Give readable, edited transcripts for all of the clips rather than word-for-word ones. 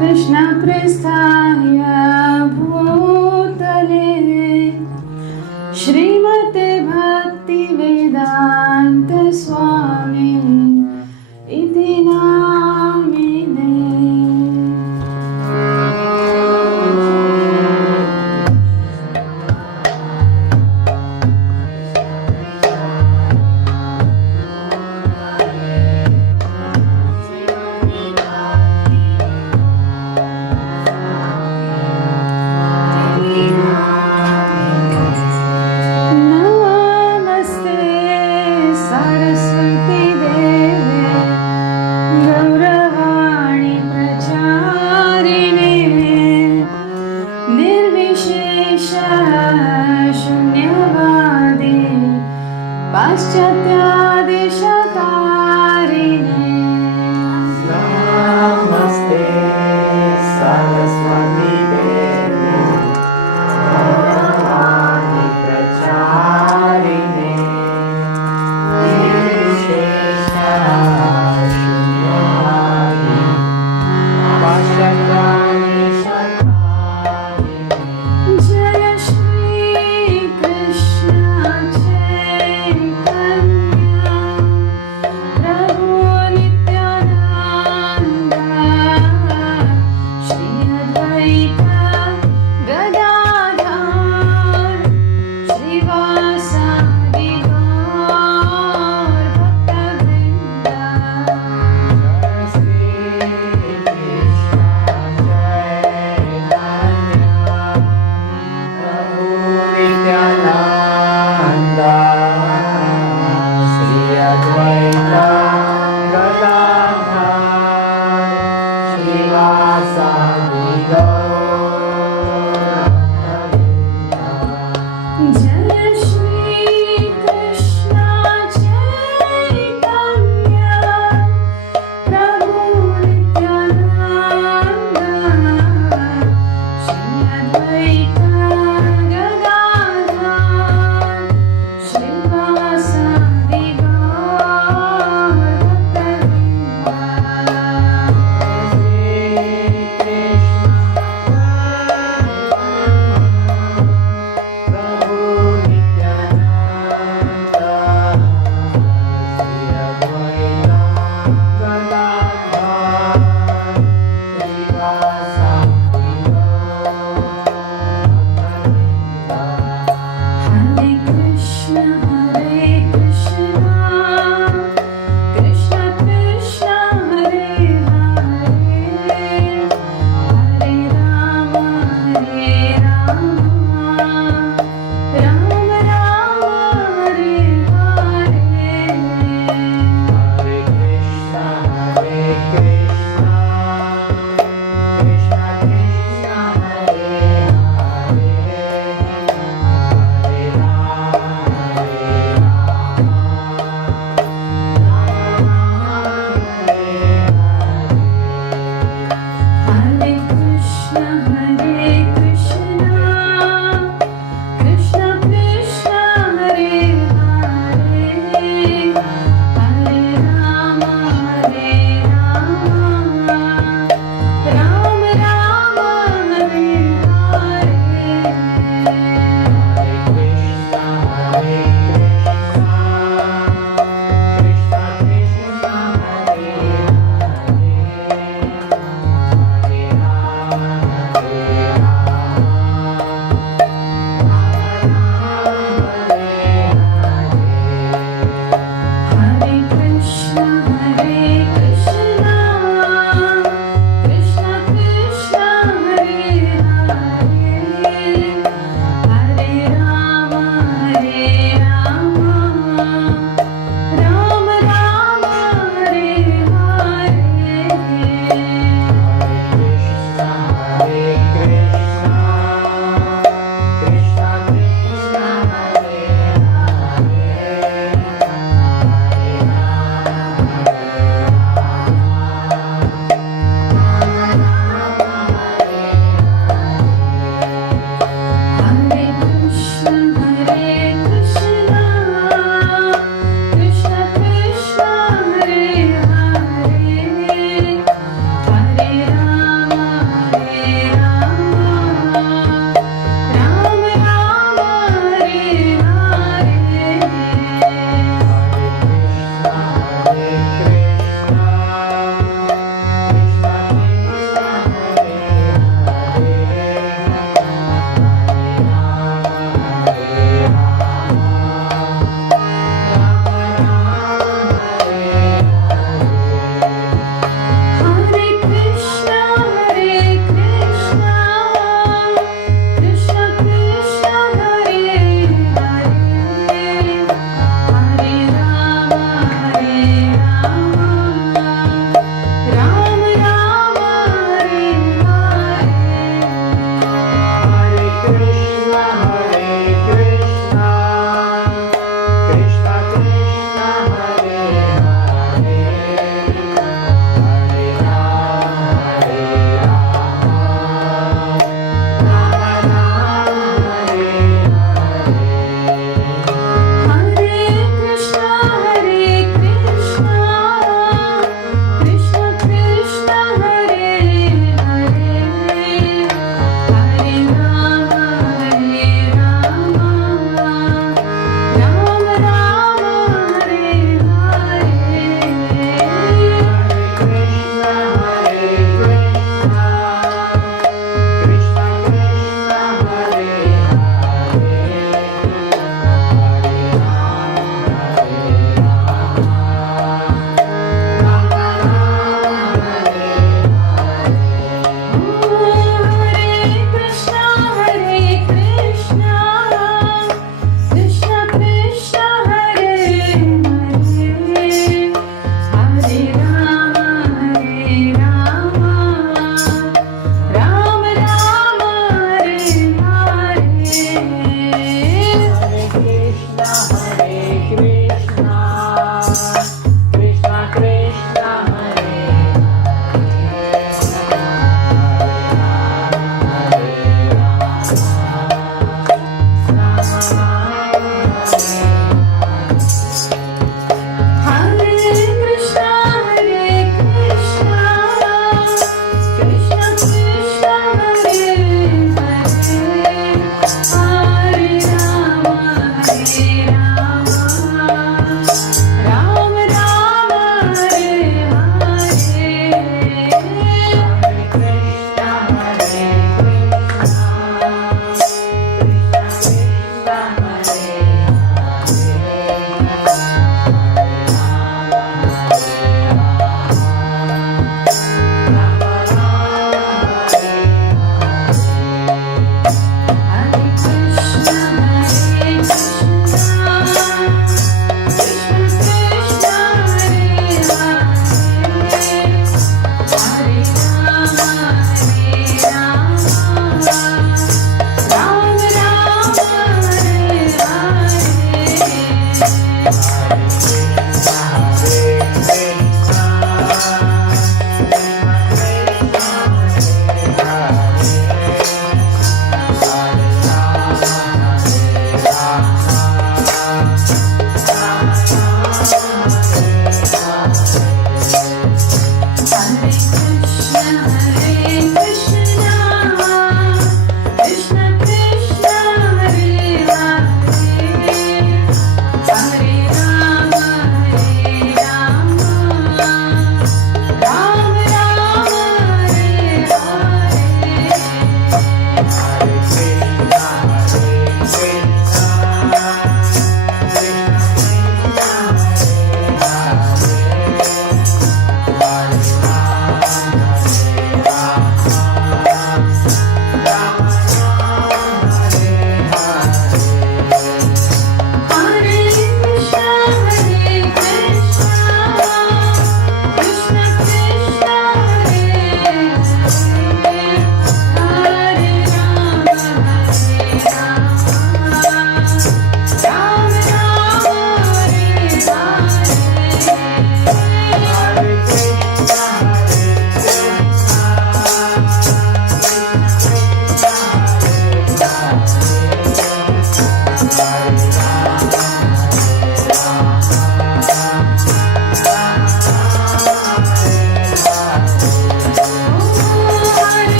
कृष्णपृष्ठाय भूतले श्रीमते भक्तिवेदान्त स्वामी इति नामिने। नमस्ते सरस्वती देवे गौरवाणी प्रचारिणे निर्विशेष शून्यवादी पाश्चात्यादिशतारिणे। नमस्ते सरस्वती देवी गौरवाणी प्रचारिणे निर्विशेष शून्यवादी पाश्चात्यादिशतारिणे। जय श्री कृष्ण चैतन्य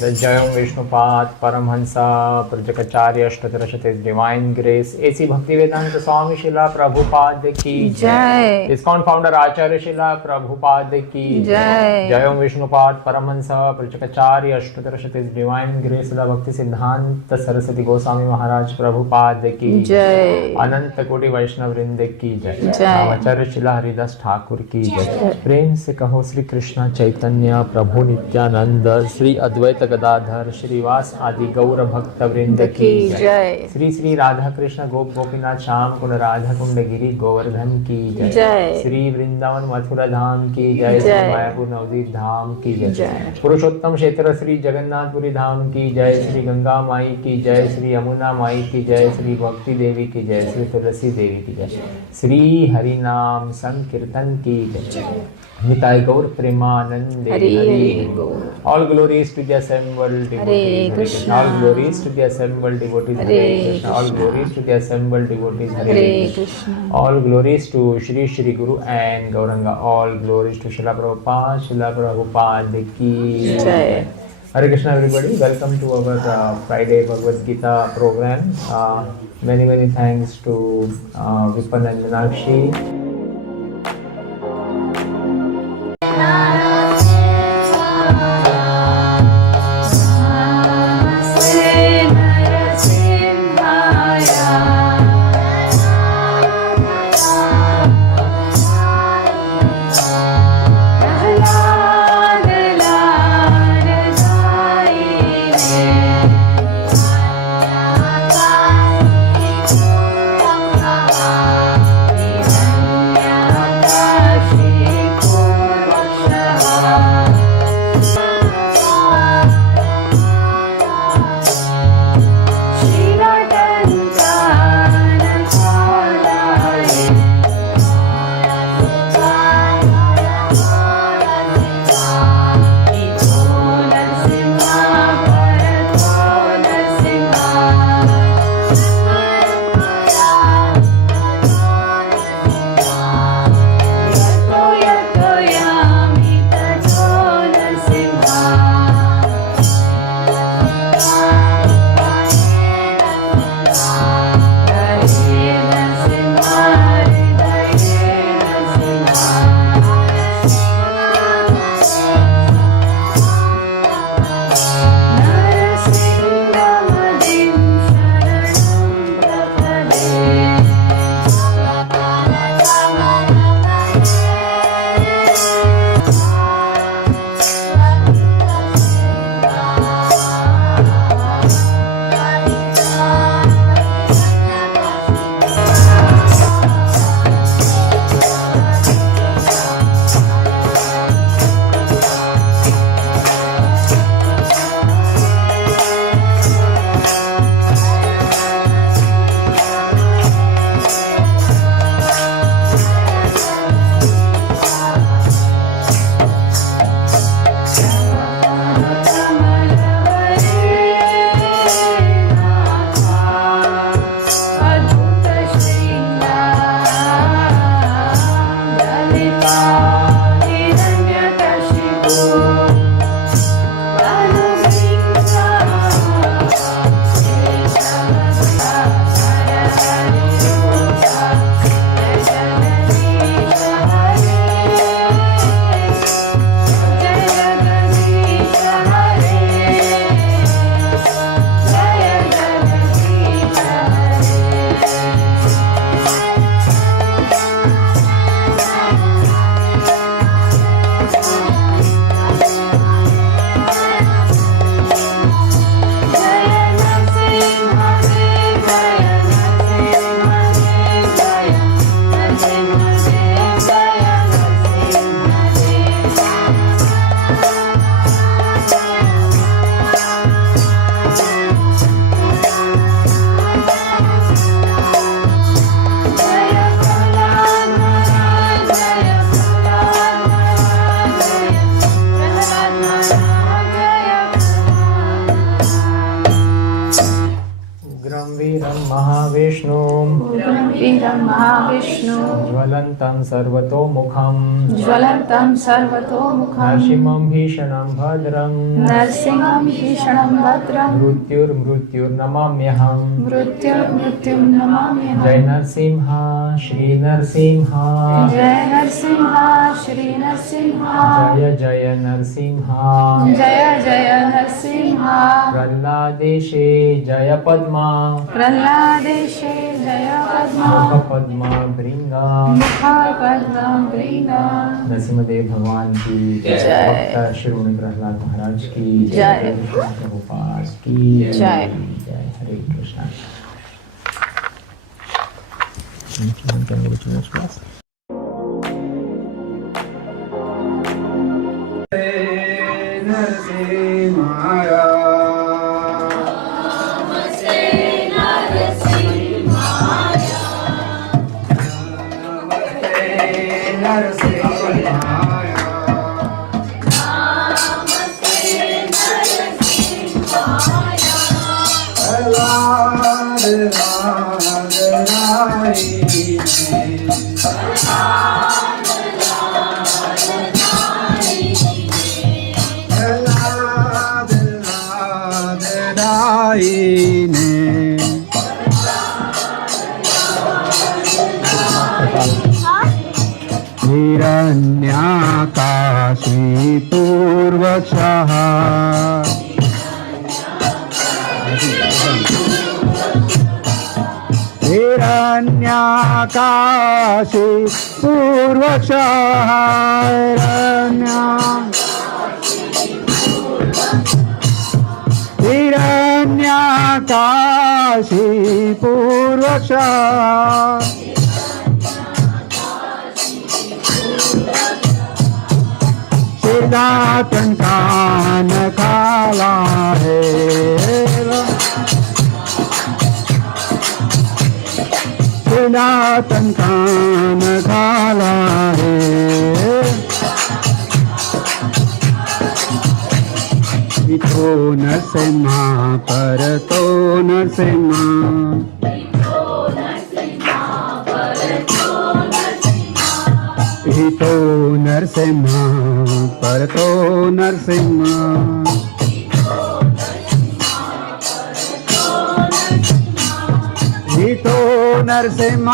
जय जय ओम विष्णुपाद परमहंसा प्रजकाचार्य अष्टोत्तरशते divine grace A C Bhaktivedanta स्वामी शिला प्रभुपाद की जय। इस्कॉन फाउंडर आचार्य शिला प्रभुपाद की जय। जय ओम विष्णुपाद परमहंसा प्रजकाचार्य अष्टोत्तरशते डिवाइन ग्रेस भक्ति सिद्धांत सरस्वती गोस्वामी महाराज प्रभुपाद की जय। अनंत कोटि वैष्णव वृंद की जय। जय। आचार्य शिला हरिदास ठाकुर की जय। प्रेम से कहो श्री कृष्ण चैतन्य प्रभु नित्यानंद श्री अद्वैत गदाधर श्रीवास आदि गौर भक्त वृंद की जय। श्री श्री राधा कृष्ण गोप गोपीनाथ श्याम कुंड राधा कुंड गिरी गोवर्धन की जय। जय। श्री वृंदावन मथुरा धाम की जय। श्री जय। मायापुर नवदीप धाम की जय। जय। पुरुषोत्तम क्षेत्र श्री जगन्नाथपुरी धाम की जय। श्री गंगा माई की जय। श्री यमुना माई की जय। श्री भक्ति देवी की जय। श्री तुलसी देवी की जय। श्री हरि नाम संकीर्तन की जय। निताय गौर प्रेमानंदे हरि बोल। All glories to the assembled devotees. Hare Krishna. All glories to the assembled devotees. Hare Krishna. All glories to the assembled devotees. Hare Krishna. All glories to Shri Shri Guru and Gauranga. All glories to Srila Prabhupada. Srila Prabhupada ki jai. Hare Krishna, everybody. Welcome to our Friday Bhagavad Gita program. Many thanks to Vipan and Meenakshi. महाविष्णुं उग्रवीरं Mahavishnu ज्वलन्तं सर्वतोमुखं ज्वलन्तं सर्वतोमुखं नरसिंहं भीषणं भद्रं नरसिंहं भीषणं भद्रं मृत्युर्मृत्युर्नमाम्यहं मृत्युर्मृत्युं नमाम्यहं। जय नरसिंह श्री नरसिंह जय नरसिंह श्री नरसिंह जय जय नरसिंह जय जय नरसिंह प्रह्लादेशे जय पद्मा प्रह्लादेशे जय पद्मा मुख पद्मा भृंगा मुख पद्मा भृंगा। नरसिंहदेव भगवान की जय। भक्त श्रीमणि प्रहलाद महाराज की जय। प्रभुपाद की जय। जय। हरे कृष्णा। हिरण्याकाशी पूर्वशः हिरण्याकाशी पूर्वशः हिरण्याकाशी पूर्वशः सिद्धातन कान काला है सिद्धातन कान काला है इतो नरसिंह पर तो नरसिंह हितो नरसिंह पर तो नरसिंह हितो नरसिंह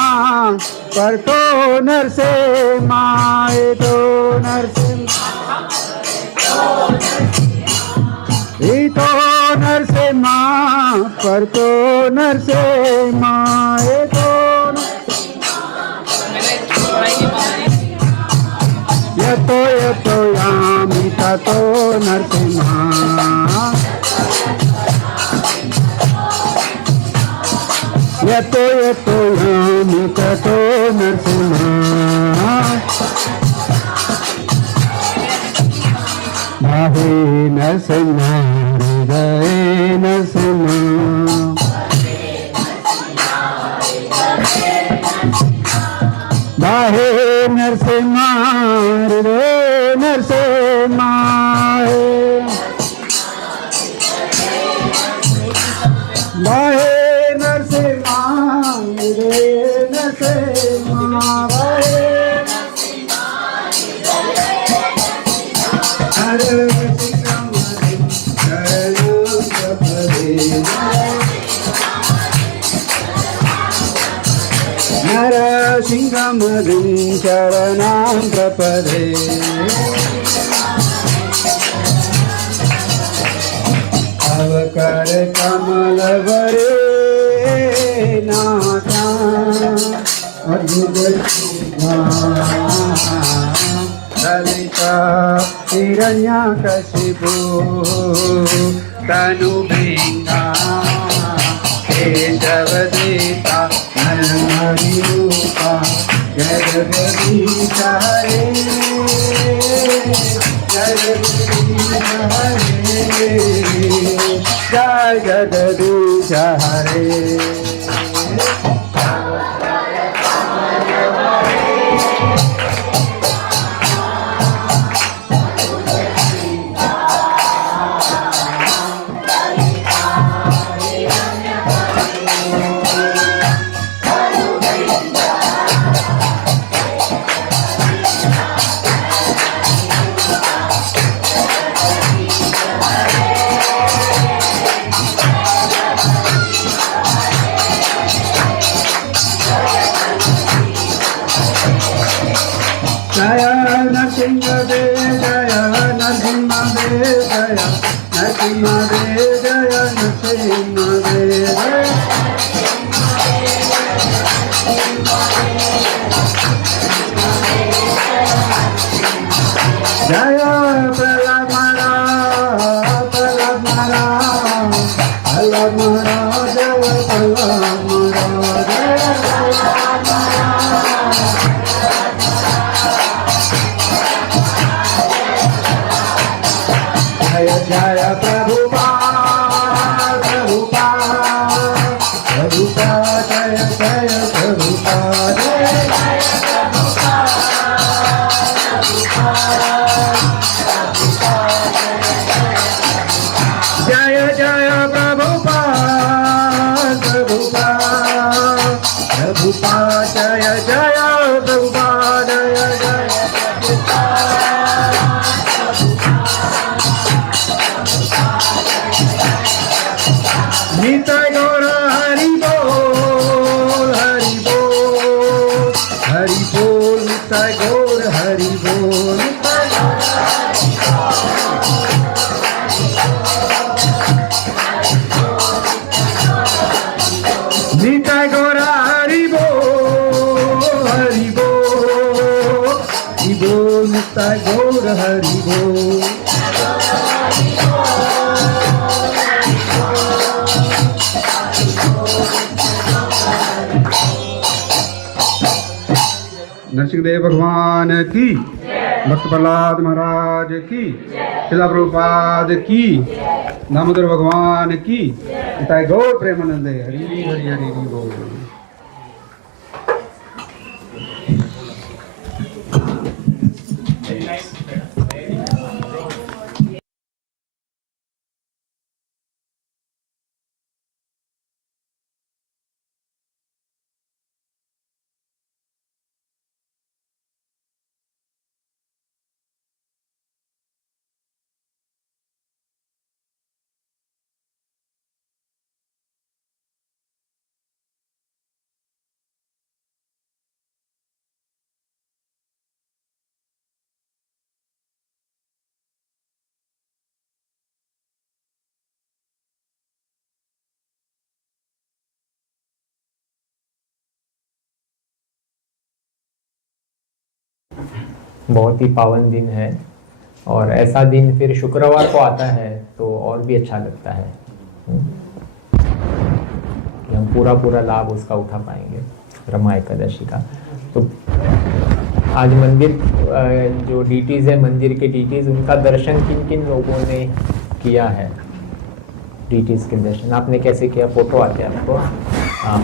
पर तो नरसिंह हितो नरसिंह हितो नरसिंह पर तो नरसिंह हितो यतो यतो यामि ततो नरसिंह यतो यतो यामि ततो नरसिंह बाहे नरसिंह हृदये नरसिंह बाहे नरसिंह हृदये नरसिंह बाहे नरसिंह हृदये नरसिंह बाहे नरसिंहमधिं शरणं प्रपदे अवकर कमलवरे नाथा अद्भुत ललिता हिरण्याकशिपु तनुभृङ्गा केशवदेता नरहरिरूपा जगदीशा हरे जगदीशा हरे जय जगदीशा हरे नरसिंहदेव जय नरसिंहदेव जय नरसिंहदेव जय नरसिंहदेव जय प्रहलाद महाराज प्रहलाद महाराज प्रहलाद महाराज जय प्रहलाद महाराज जय जय प्रभुपाद प्रभुपाद प्रभुपाद जय जय प्रभुपाद जय जय प्रभुपाद प्रभुपाद प्रभुपाद जय जय प्रभुपाद जय जय निताय गौर हरि बोल हरि बोल हरि बोल निताय गौर हरि बोल निताय निताय गौर हरि बोल हरि बोल निताय गौर हरि बोल नरसिंहदेव भगवान की भक्त प्रहलाद महाराज की शिला प्रभुपाद की दामोदर भगवान की निताय गौर प्रेमानंद हरि हरि हरि बोल बहुत ही पावन दिन है और ऐसा दिन फिर शुक्रवार को आता है तो और भी अच्छा लगता है कि हम पूरा लाभ उसका उठा पाएंगे ब्रह्मा एकादशी का। तो आज मंदिर जो डीटीज है, मंदिर के डीटीज, उनका दर्शन किन किन लोगों ने किया है? डीटीज के दर्शन आपने कैसे किया? फोटो आते हैं आपको? हाँ,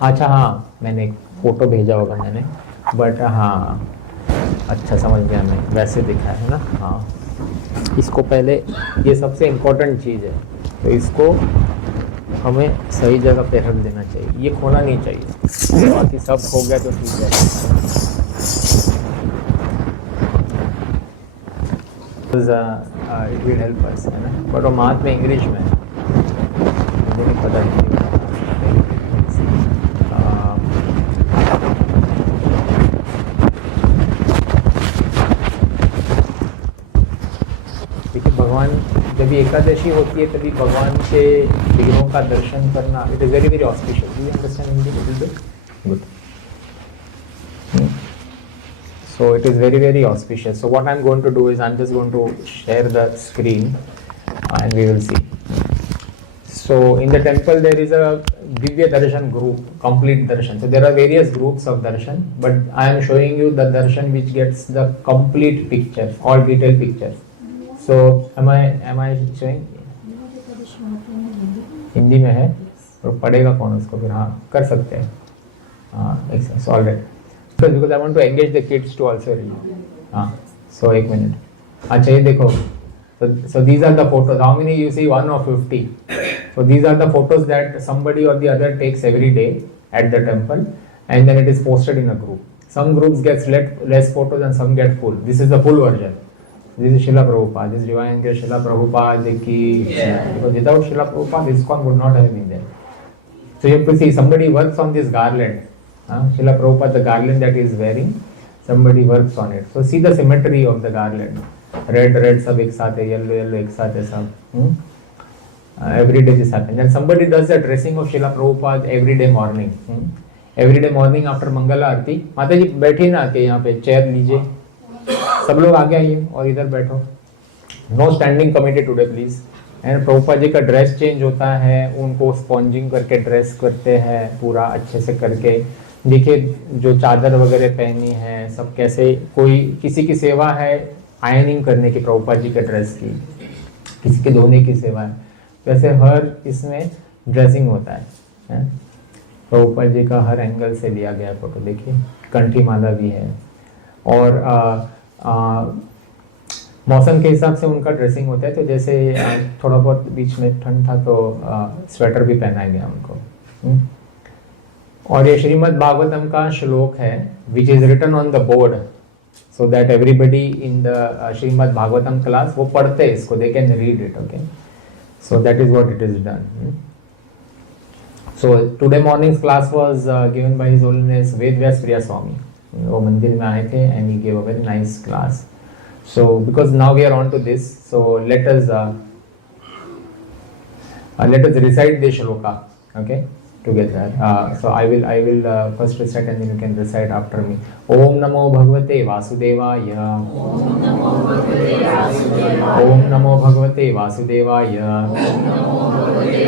अच्छा हाँ, मैंने एक फ़ोटो भेजा होगा मैंने, बट हाँ अच्छा समझ गया मैं, वैसे दिखा है ना। हाँ, इसको पहले, ये सबसे इम्पोर्टेंट चीज़ है, तो इसको हमें सही जगह पे रख देना चाहिए, ये खोना नहीं चाहिए। बाकी सब हो गया तो ठीक है। इट विल हेल्प अस, है ना, बट वो मात में इंग्लिश में है, मुझे नहीं पता नहीं। भगवान जब ये एकादशी होती है तभी भगवान के विग्रहों का दर्शन करना, it is very very auspicious. You understand Hindi little bit? Good. So it is very very auspicious. So what I'm going to do is I'm just going to share the screen and we will see. So in the temple there is a Divya Darshan group, complete darshan. So there are various groups of darshan, but I am showing you the darshan which gets the complete picture, all detailed pictures. So am I showing? Hindi में है तो पढ़ेगा कौन उसको फिर? हाँ, कर सकते हैं। हाँ, it's all right. Because I want to engage the kids to also read. हाँ, so एक मिनट। अच्छा ये देखो, so these are the photos. How many you see? 1 or 50. So these are the photos that somebody or the other takes every day at the temple, and then it is posted in a group. Some groups gets less photos and some get full. This is the full version. This is Srila Prabhupada. This is Divine Grace Srila Prabhupada ki. Because without Srila Prabhupada, this ISKCON would not have been there. So you have to see somebody works on this garland. Srila Prabhupada, the garland that he is wearing. somebody works on it. So see the symmetry of the garland. Red सब एक साथ है, yellow एक साथ है सब. Every day this happens. And somebody does the dressing of Srila Prabhupada every day morning. Every day morning after Mangla आरती. माता जी बैठी ना आके यहाँ पे चेयर लीजिए. सब लोग आगे आइए और इधर बैठो. No standing committee today please. And Prabhupada ji का ड्रेस चेंज होता है, उनको स्पॉन्जिंग करके ड्रेस करते हैं पूरा अच्छे से करके. देखिए जो चादर वगैरह पहनी है सब कैसे, कोई किसी की सेवा है आयनिंग करने की प्रभुपाद जी के ड्रेस की, किसी के धोने की सेवा है, वैसे हर इसमें ड्रेसिंग होता है. प्रभुपाद जी का हर एंगल से लिया गया फोटो. देखिए कंठी माला भी है. और मौसम के हिसाब से उनका ड्रेसिंग होता है. तो जैसे थोड़ा बहुत बीच में ठंड था तो स्वेटर भी पहनाया गया उनको. और ये श्रीमद् भागवतम का श्लोक है which is written on the board so that everybody in the Shrimad Bhagavatam class वो पढ़ते हैं इसको, they can read it. Okay, so that is what it is done. So today mornings class was given by his holiness Veda Vyasa Priya Swami. वो मंदिर में आए थे and he gave a very nice class. So because now we are on to this, so let us recite the shloka, okay, together. So I will first recite and then you can recite after me. Om Namo Bhagavate Vasudevaya. Om Namo Bhagavate Vasudevaya. Om Namo Bhagavate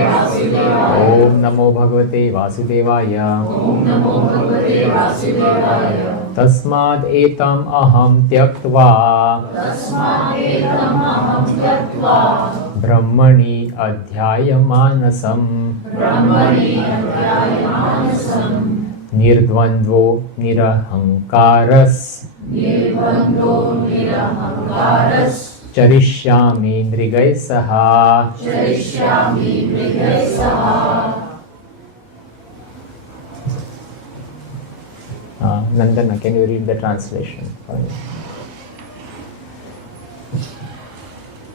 Vasudevaya. Om Namo Bhagavate Vasudevaya. Om Namo Bhagavate Vasudevaya. तस्माद् एतम् अहं त्यक्त्वा ब्रह्मणि अध्यायमानसम् निर्द्वन्द्वो निरहङ्कारस् चरिष्यामि मृगैः सह. Nandana, can you read the translation for me?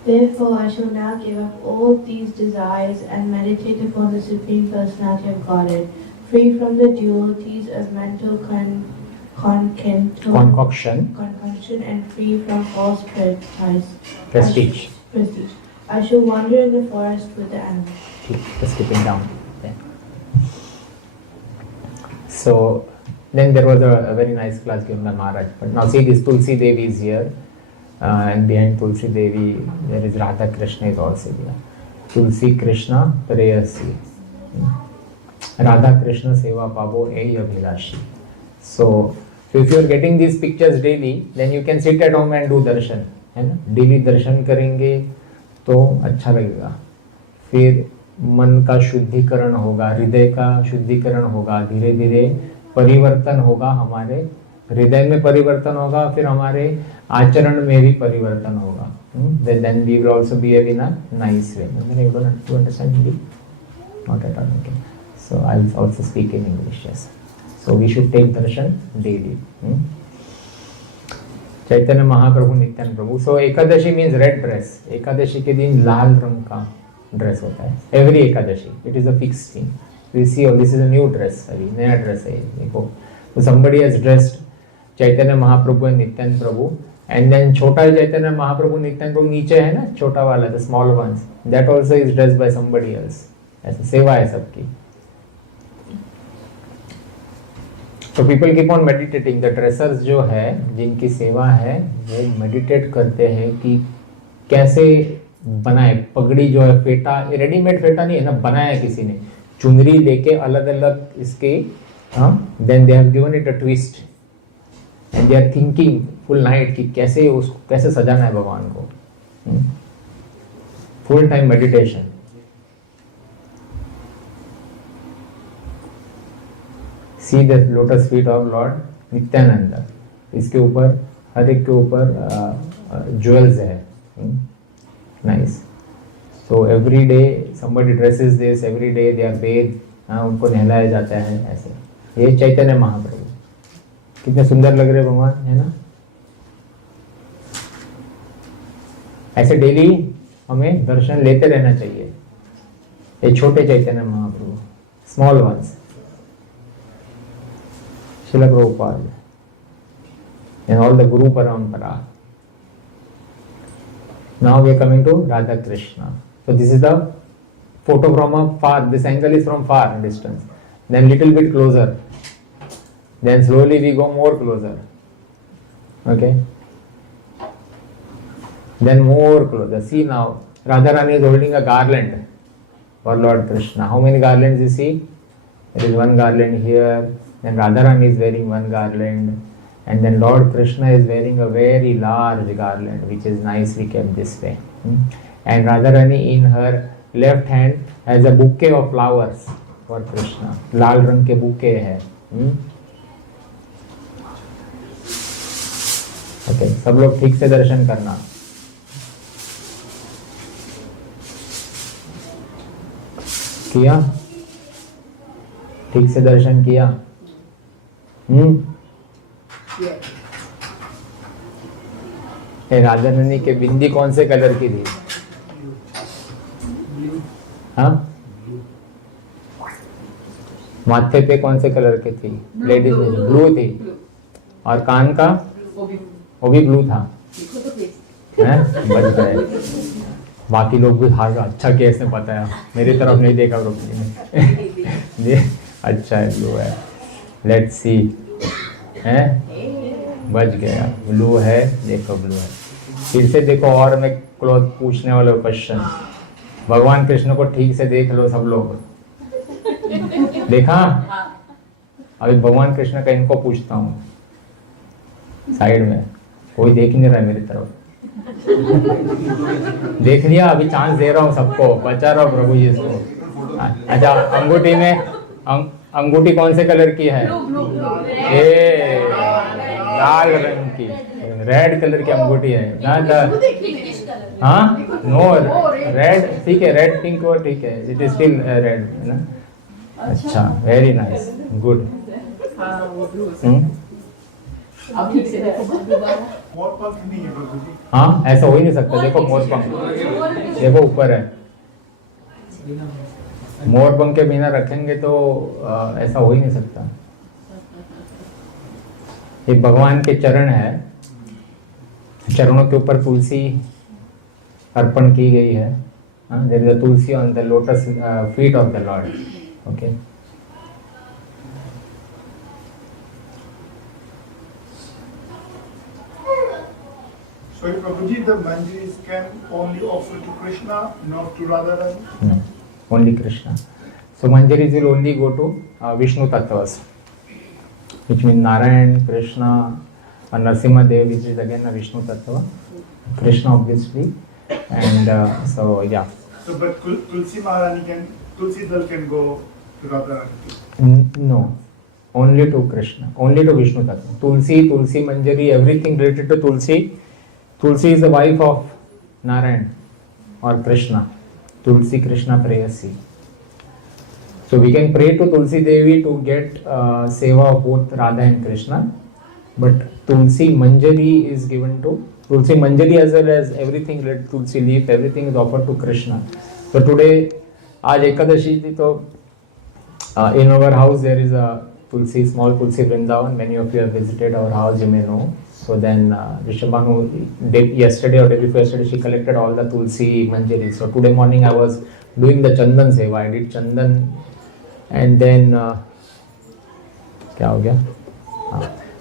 Therefore, I shall now give up all these desires and meditate upon the Supreme Personality of Godhead, free from the dualities of mental concoction and free from false prestige. I shall wander in the forest with the animals. Just keep it down. Yeah. So, then there was a very nice class given by Maharaj. But now see this Tulsi Devi is here. And behind Tulsi Devi there is Radha Krishna is also there. Tulsi Krishna Preyasi. Radha Krishna Seva Pabo Ei Abhilashi. So if you are getting these pictures daily, then you can sit at home and do darshan. है ना, daily दर्शन करेंगे तो अच्छा लगेगा. फिर मन का शुद्धिकरण होगा, हृदय का शुद्धिकरण होगा, धीरे धीरे परिवर्तन होगा, हमारे हृदय में परिवर्तन होगा, फिर हमारे आचरण में भी परिवर्तन होगा. Then we will also behave in a nice way. You don't understand Hindi? Not at all. Okay. So I will also speak in English. Yes. So we should take darshan daily. Chaitanya Mahaprabhu Nityanand Prabhu. So Ekadashi means red dress. Ekadashi के दिन लाल रंग का dress होता है. Every Ekadashi. It is a fixed thing. We see, oh, this is a new dress. अभी नया dress है देखो. So somebody has dressed Chaitanya Mahaprabhu and Nityanand Prabhu, and then छोटा चैतन्य महाप्रभु नित्यानंद प्रभु नीचे है ना, छोटा वाला, the small ones, that also is dressed by somebody else. ऐसा सेवा है सबकी. So people keep on meditating. The dressers जो है, जिनकी सेवा है, वो meditate करते हैं कि कैसे बनाए. पगड़ी जो है, फेटा, रेडीमेड फेटा नहीं है ना, बनाया किसी ने, चुनरी लेके अलग अलग इसके, then they have given it a twist and they are thinking full night कि कैसे उसको कैसे सजाना है भगवान को. Full time meditation. See the lotus feet of Lord Nityananda. इसके ऊपर हर एक के ऊपर jewels है. Nice. So every day somebody dresses this, every day they are bathed, उनको नहलाया जाता है ऐसे. ये चैतन्य महाप्रभु कितने सुंदर लग रहे भगवान, है ना. ऐसे डेली हमें दर्शन लेते रहना चाहिए. ये छोटे Chaitanya Mahaprabhu, small once. Shila Prabhupada. and all the Guru Parampara. Now we are coming to Radha Krishna. So this is the photo from a far, this angle is from far distance. Then little bit closer. Then slowly we go more closer. Okay. Then more closer. See now, Radharani is holding a garland for Lord Krishna. How many garlands you see? There is one garland here. Then Radharani is wearing one garland. And then Lord Krishna is wearing a very large garland which is nicely kept this way. And Radharani in her left hand has a bouquet of flowers for Krishna. लाल रंग के bouquet है. Okay, सब लोग ठीक से दर्शन करना. किया? ठीक से दर्शन किया? राधा रानी के बिंदी कौन से कलर की थी? हाँ, माथे पे कौन से कलर की थी? लेडीज में ब्लू थी. और कान का वो भी ब्लू था. हैं? बच गए. बाकी लोग भी हार अच्छा कैसे पता है? मेरी तरफ नहीं देखा ग्रुप ने. अच्छा है, ब्लू है. Let's see. हैं? बच गया. ब्लू है, देखो ब्लू है. फिर से देखो. और मैं क्लोज पूछने वाला क्वेश्चन. भगवान कृष्ण को ठीक से देख लो सब लोग. देखा? अभी भगवान कृष्ण का इनको पूछता हूँ. साइड में कोई देख नहीं रहा है मेरी तरफ. देख लिया? अभी चांस दे रहा हूँ सबको. बचा रहा हूँ प्रभु जी इसको. अच्छा, अंगूठी में अंगूठी कौन से कलर की है? ये लाल रंग की, रेड कलर की अंगूठी है ना? हाँ, नो रेड. ठीक है, रेड पिंक और ठीक है. इट इज स्टिल रेड ना. अच्छा, वेरी नाइस, गुड. हाँ, ऐसा हो ही नहीं सकता. देखो मोर पंख, देखो ऊपर है. मोर पंख के बिना रखेंगे तो ऐसा हो ही नहीं सकता. ये भगवान के चरण है. चरणों के ऊपर तुलसी अर्पण की गई है. There is a tulsi on the lotus feet of the lord. Okay. So Prabhuji, the manjaris can only offer to Krishna, not to Radharani? No, only Krishna. So manjaris will only go to Vishnu Tattvas, which means Narayan, Krishna, and Narasimha Dev, which is again a Vishnu Tattva. Krishna obviously, and so yeah. So but Tulsi Maharani can, Tulsi Dal can go to Radharani? No, only to Krishna, only to Vishnu Tattva. Tulsi manjari, everything related to Tulsi. Tulsi is the wife of Narayan or Krishna. Tulsi Krishna Prayasi. So we can pray to Tulsi Devi to get seva of both Radha and Krishna. But Tulsi Manjari is given to Tulsi Manjari as well as everything related to Tulsi leaf, everything is offered to Krishna. So today, आज एकादशी थी तो in our house there is a Tulsi, small Tulsi Vrindavan. Many of you have visited our house, you may know. So then Rishabhanu, yesterday or day before yesterday, she collected all the Tulsi Manjaris. So today morning I was doing the Chandan Seva. I did Chandan and then क्या हो गया?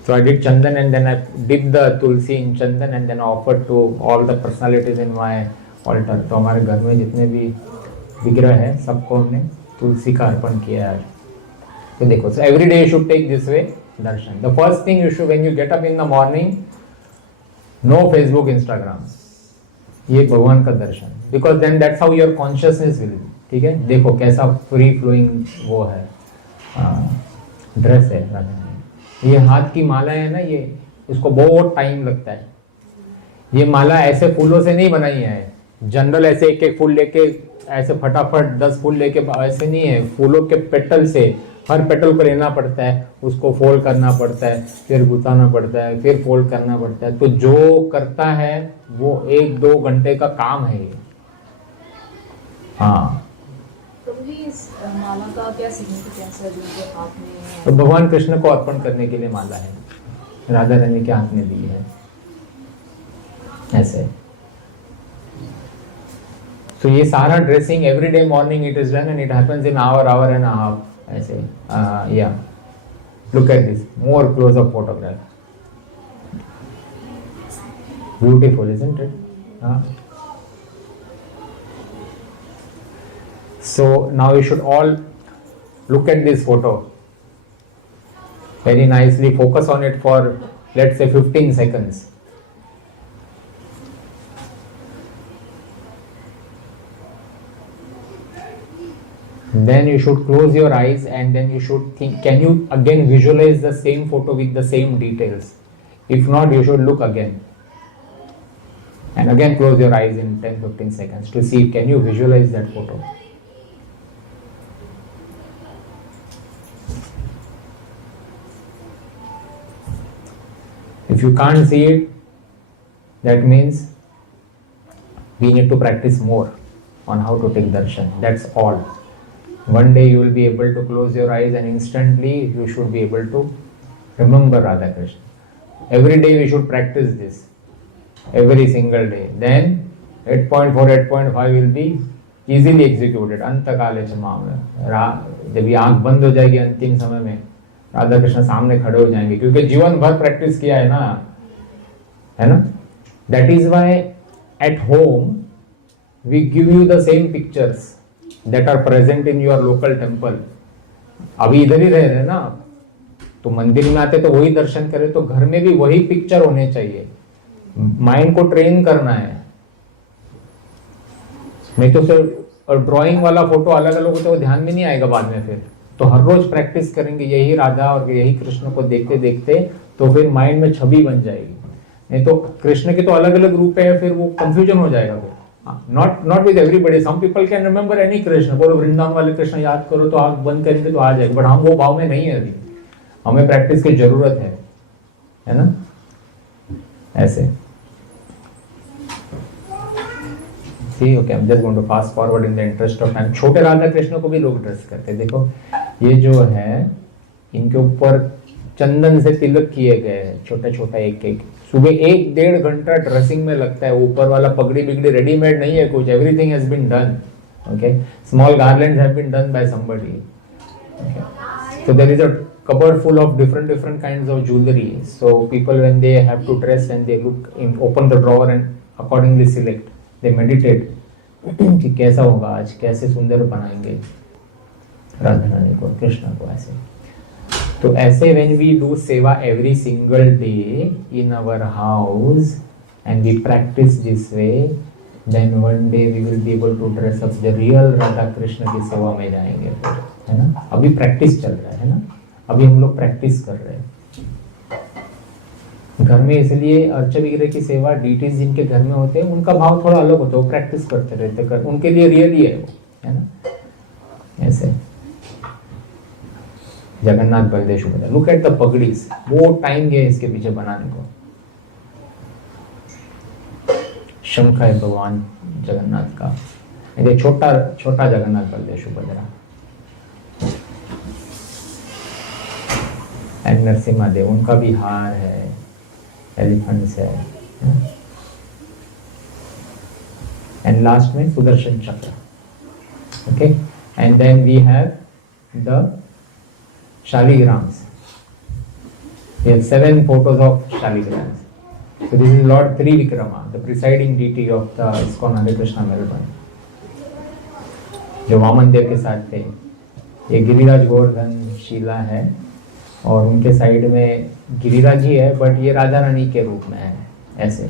So I did Chandan and then I dipped the Tulsi in Chandan and then offered to all the personalities in my altar. तो हमारे घर में जितने भी विग्रह है सबको हमने तुलसी का अर्पण किया है. तो देखो, so every day you should take this way darshan. The first thing you should, when you get up in the morning, no Facebook, Instagram. ये भगवान का दर्शन. Because then that's how your consciousness will be. ठीक है? देखो कैसा free flowing वो है, dress है राधा ने. ये हाथ की माला है ना, ये इसको बहुत टाइम लगता है. ये माला ऐसे फूलों से नहीं बनाई है. जनरल ऐसे एक एक फूल लेके ऐसे फटाफट 10 फूल लेके ऐसे नहीं है. फूलों के पेटल से हर पेटल को लेना पड़ता है, उसको फोल्ड करना पड़ता है, फिर गुथाना पड़ता है, फिर फोल्ड करना पड़ता है. तो जो करता है वो 1-2 घंटे का काम है ये. हाँ, तो इस माला का क्या सिग्निफिकेंस है जो हाथ में? तो भगवान कृष्ण को अर्पण करने के लिए माला है. राधा रानी के हाथ में दी है, ऐसे। तो ये सारा dressing every day morning it is done and it happens in our and half, ऐसे। या look at this, more close up photograph, beautiful isn't it? So now you should all look at this photo very nicely, focus on it for let's say 15 seconds. Then you should close your eyes and then you should think, can you again visualize the same photo with the same details? If not, you should look again. And again close your eyes in 10-15 seconds to see, can you visualize that photo? If you can't see it, that means we need to practice more on how to take darshan. That's all. One day you will be able to close your eyes and instantly you should be able to remember Radha Krishna. Every day we should practice this. Every single day. Then 8.4, 8.5 will be easily executed. अंतकाले च मामला, जब ये आंख बंद हो जाएगी अंतिम समय में, राधा कृष्ण सामने खड़े हो जाएंगे, क्योंकि जीवन भर प्रैक्टिस किया है ना? That is why at home we give you the same pictures that are present in your local temple. अभी इधर ही रह रहे ना, तो मंदिर में आते तो वही दर्शन करे, तो घर में भी वही पिक्चर होने चाहिए। माइंड को ट्रेन करना है, नहीं तो सिर्फ ड्राइंग वाला फोटो अलग अलग होता है, वो ध्यान में नहीं आएगा बाद में। फिर तो हर रोज प्रैक्टिस करेंगे यही राधा और यही कृष्ण को देखते देखते, तो फिर माइंड में छवि बन जाएगी। नहीं तो कृष्ण के तो अलग अलग रूप है, फिर वो कंफ्यूजन हो जाएगा। फिर not with everybody, some people can remember any Krishna, बोलो वृंदावन वाले कृष्ण याद करो तो आंख बंद करेंगे तो आ जाएगा, बट हम वो भाव में नहीं है अभी, हमें प्रैक्टिस की जरूरत है ना? ऐसे okay, I am just going to fast forward in the interest of time. छोटे राधा कृष्ण को भी लोग ड्रेस करते हैं। देखो ये जो है, इनके ऊपर चंदन से तिलक किए गए हैं, छोटा छोटा एक एक। सुबह 1-1.5 घंटा ड्रेसिंग में लगता है। ऊपर वाला पगड़ी बिगड़ी रेडीमेड नहीं है कुछ, everything has been done. Okay, small garlands have been done by somebody. Okay, so there is a cupboard full of different kinds of jewelry. So people, when they have to dress and they look in, open the drawer and accordingly select, they meditate कि कैसा होगा आज, कैसे सुंदर बनाएंगे राधा रानी को, कृष्ण को। ऐसे तो ऐसे when we do seva every single day in our house and we practice this way, then one day we will be able to dress up the real Radha Krishna की सेवा में जाएंगे, है ना? अभी प्रैक्टिस चल रहा है ना, अभी हम लोग प्रैक्टिस कर रहे हैं घर में। इसलिए अर्चा वगैरह की सेवा डीटीज जिनके घर में होते हैं उनका भाव थोड़ा अलग होता है, वो प्रैक्टिस करते रहते कर, उनके लिए रियल ही है वो, है ना? ऐसे Jagannath Baladev Subhadra, look at the pagris, वो टाइम गया इसके पीछे बनाने को। शंख है भगवान जगन्नाथ का, ये छोटा छोटा जगन्नाथ बलदेव सुभद्रा। एंड नरसिम्हा देव, उनका भी हार है, एलिफेंट्स है। एंड लास्ट में Sudarshan Chakra. Okay, and then we have the shaligrams. We have 7 photos of Shaligrams. So this is Lord Trivikrama, the presiding deity of the ISKCON Hare Krishna Melbourne, जो वामन देव के साथ थे। ये गिरिराज गोवर्धन शीला है और उनके साइड में गिरिराज ही है, बट ये राधा रानी के रूप में है ऐसे।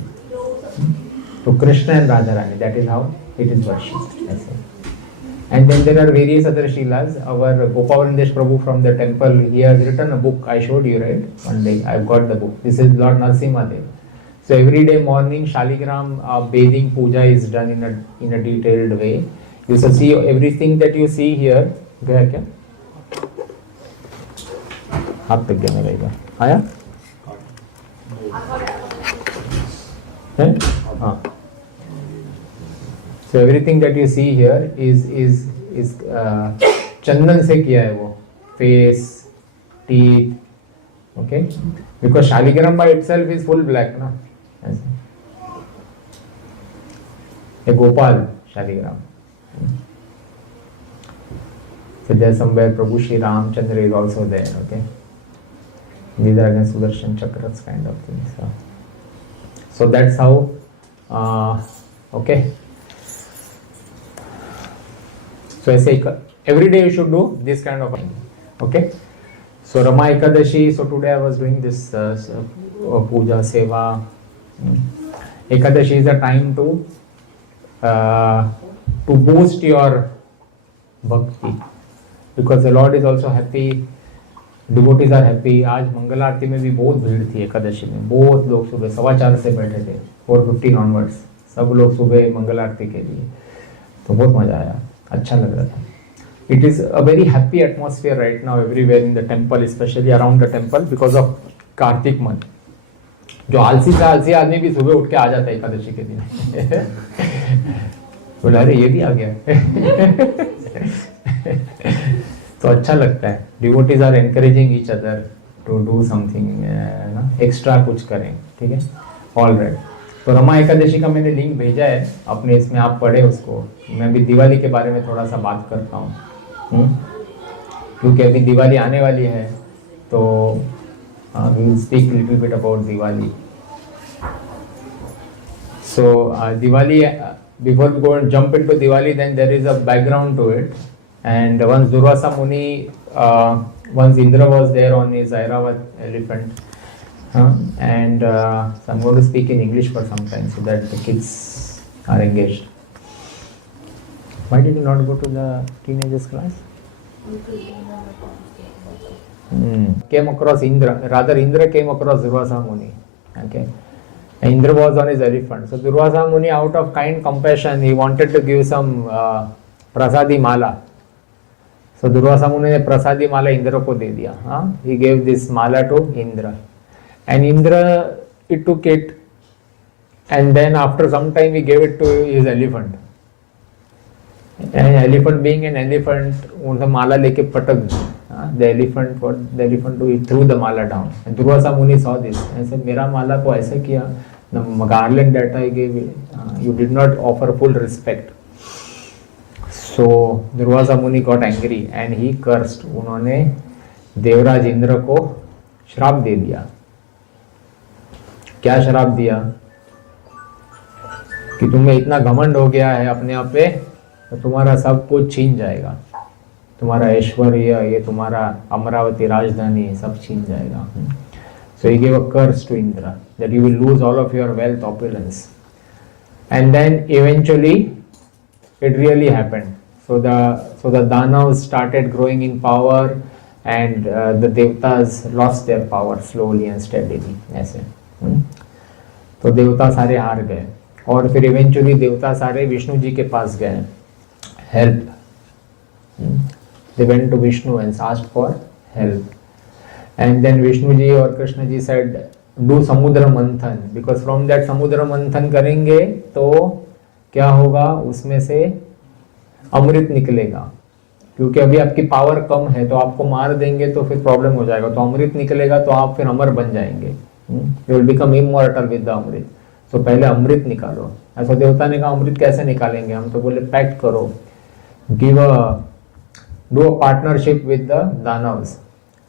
तो Krishna and Radha Rani, that is how it is worshipped ऐसे। And then there are various other Shilas. Our Gopavrindesh Prabhu from the temple, he has written a book. I showed you, right? One day I've got the book. This is Lord Narasimha Dev. So every day morning Shaligram bathing puja is done in a detailed way. You shall see everything that you see here. गया क्या? हाथ तक गया मेरा इधर आया है? हाँ. So everything that you see here is चंदन से किया है वो, face, teeth, okay. Okay, because Shaligram by itself is full black, na. A Gopal Shaligram. So there's somewhere Prabhu Shri Ramchandra is also there. Okay, these are again Sudarshan Chakras kind of things. So that's how. Okay. So I say every day you should do this kind of thing. Okay. So Rama Ekadashi. So today I was doing this puja seva. Ekadashi is a time to boost your bhakti, because the Lord is also happy, devotees are happy. आज मंगल आरती में भी बहुत भीड़ थी एकादशी में, बहुत लोग सुबह 4:15 से बैठे थे, 4:15 ऑनवर्ड्स सब लोग सुबह मंगल आरती के लिए, तो बहुत मजा आया, अच्छा लग रहा था. It is a very happy atmosphere right now everywhere in the temple, especially around the temple because of Kartik month. जो आलसी से आलसी आदमी भी सुबह उठ के आ जाता है एकादशी के दिन. बोला अरे ये भी आ गया. तो अच्छा लगता है. Devotees are encouraging each other to do something extra, कुछ करें. ठीक है, ऑल राइट. तो रमा एकादशी का मैंने लिंक भेजा है अपने इसमें, आप पढ़े उसको. मैं भी दिवाली के बारे में थोड़ा सा बात करता हूँ, क्योंकि अभी दिवाली आने वाली है, तो we will speak a little bit about Diwali. So Diwali, before we go and jump into Diwali, then there is a background to it. And once Durvasa Muni, once Indra was there on his Airavat elephant, and so I'm going to speak in English for some time so that the kids are engaged. Why did you not go to the teenagers class? Came across Indra, rather Indra came across Durvasa Muni. Okay, and Indra was on his elephant. So Durvasa Muni, out of kind compassion, he wanted to give some prasadi mala. So Durvasa Muni ने प्रसादी माला इंद्र को दे दिया. He gave this mala to Indra, and Indra he took it, and then after some time he gave it to his elephant. And elephant being an elephant, उनका माला लेके पटक दिया. The elephant, what the elephant do, he threw the mala down. And Durvasa Muni saw this and said, मेरा माला को ऐसे किया, the garland that I gave you, you did not offer full respect. So Durvasa Muni got angry and he cursed. उन्होंने देवराज इंद्र को श्राप दे दिया. क्या श्राप दिया? कि तुम्हें इतना घमंड हो गया है अपने आप पे, तो तुम्हारा सब कुछ छीन जाएगा, तुम्हारा ऐश्वर्य, ये तुम्हारा अमरावती राजधानी सब छीन जाएगा. So he gave a curse to Indra that you will lose all of your wealth, opulence. And then eventually it really happened. So the Danavas started growing in power, and the Devatas lost their power slowly and steadily. ऐसे तो देवता सारे हार गए, और फिर eventually देवता सारे विष्णु जी के पास गए help. They went to Vishnu and asked for help. And then Vishnu ji और कृष्ण जी said, do समुद्र मंथन, because from that समुद्र मंथन करेंगे तो क्या होगा, उसमें से अमृत निकलेगा. क्योंकि अभी आपकी पावर कम है, तो आपको मार देंगे तो फिर प्रॉब्लम हो जाएगा. तो अमृत निकलेगा तो आप फिर अमर बन जाएंगे. You will become immortal with the अमृत. तो पहले अमृत निकालो. ऐसा देवता ने कहा अमृत कैसे निकालेंगे? हम तो बोले पैक्ट करो, do a partnership with the danavs.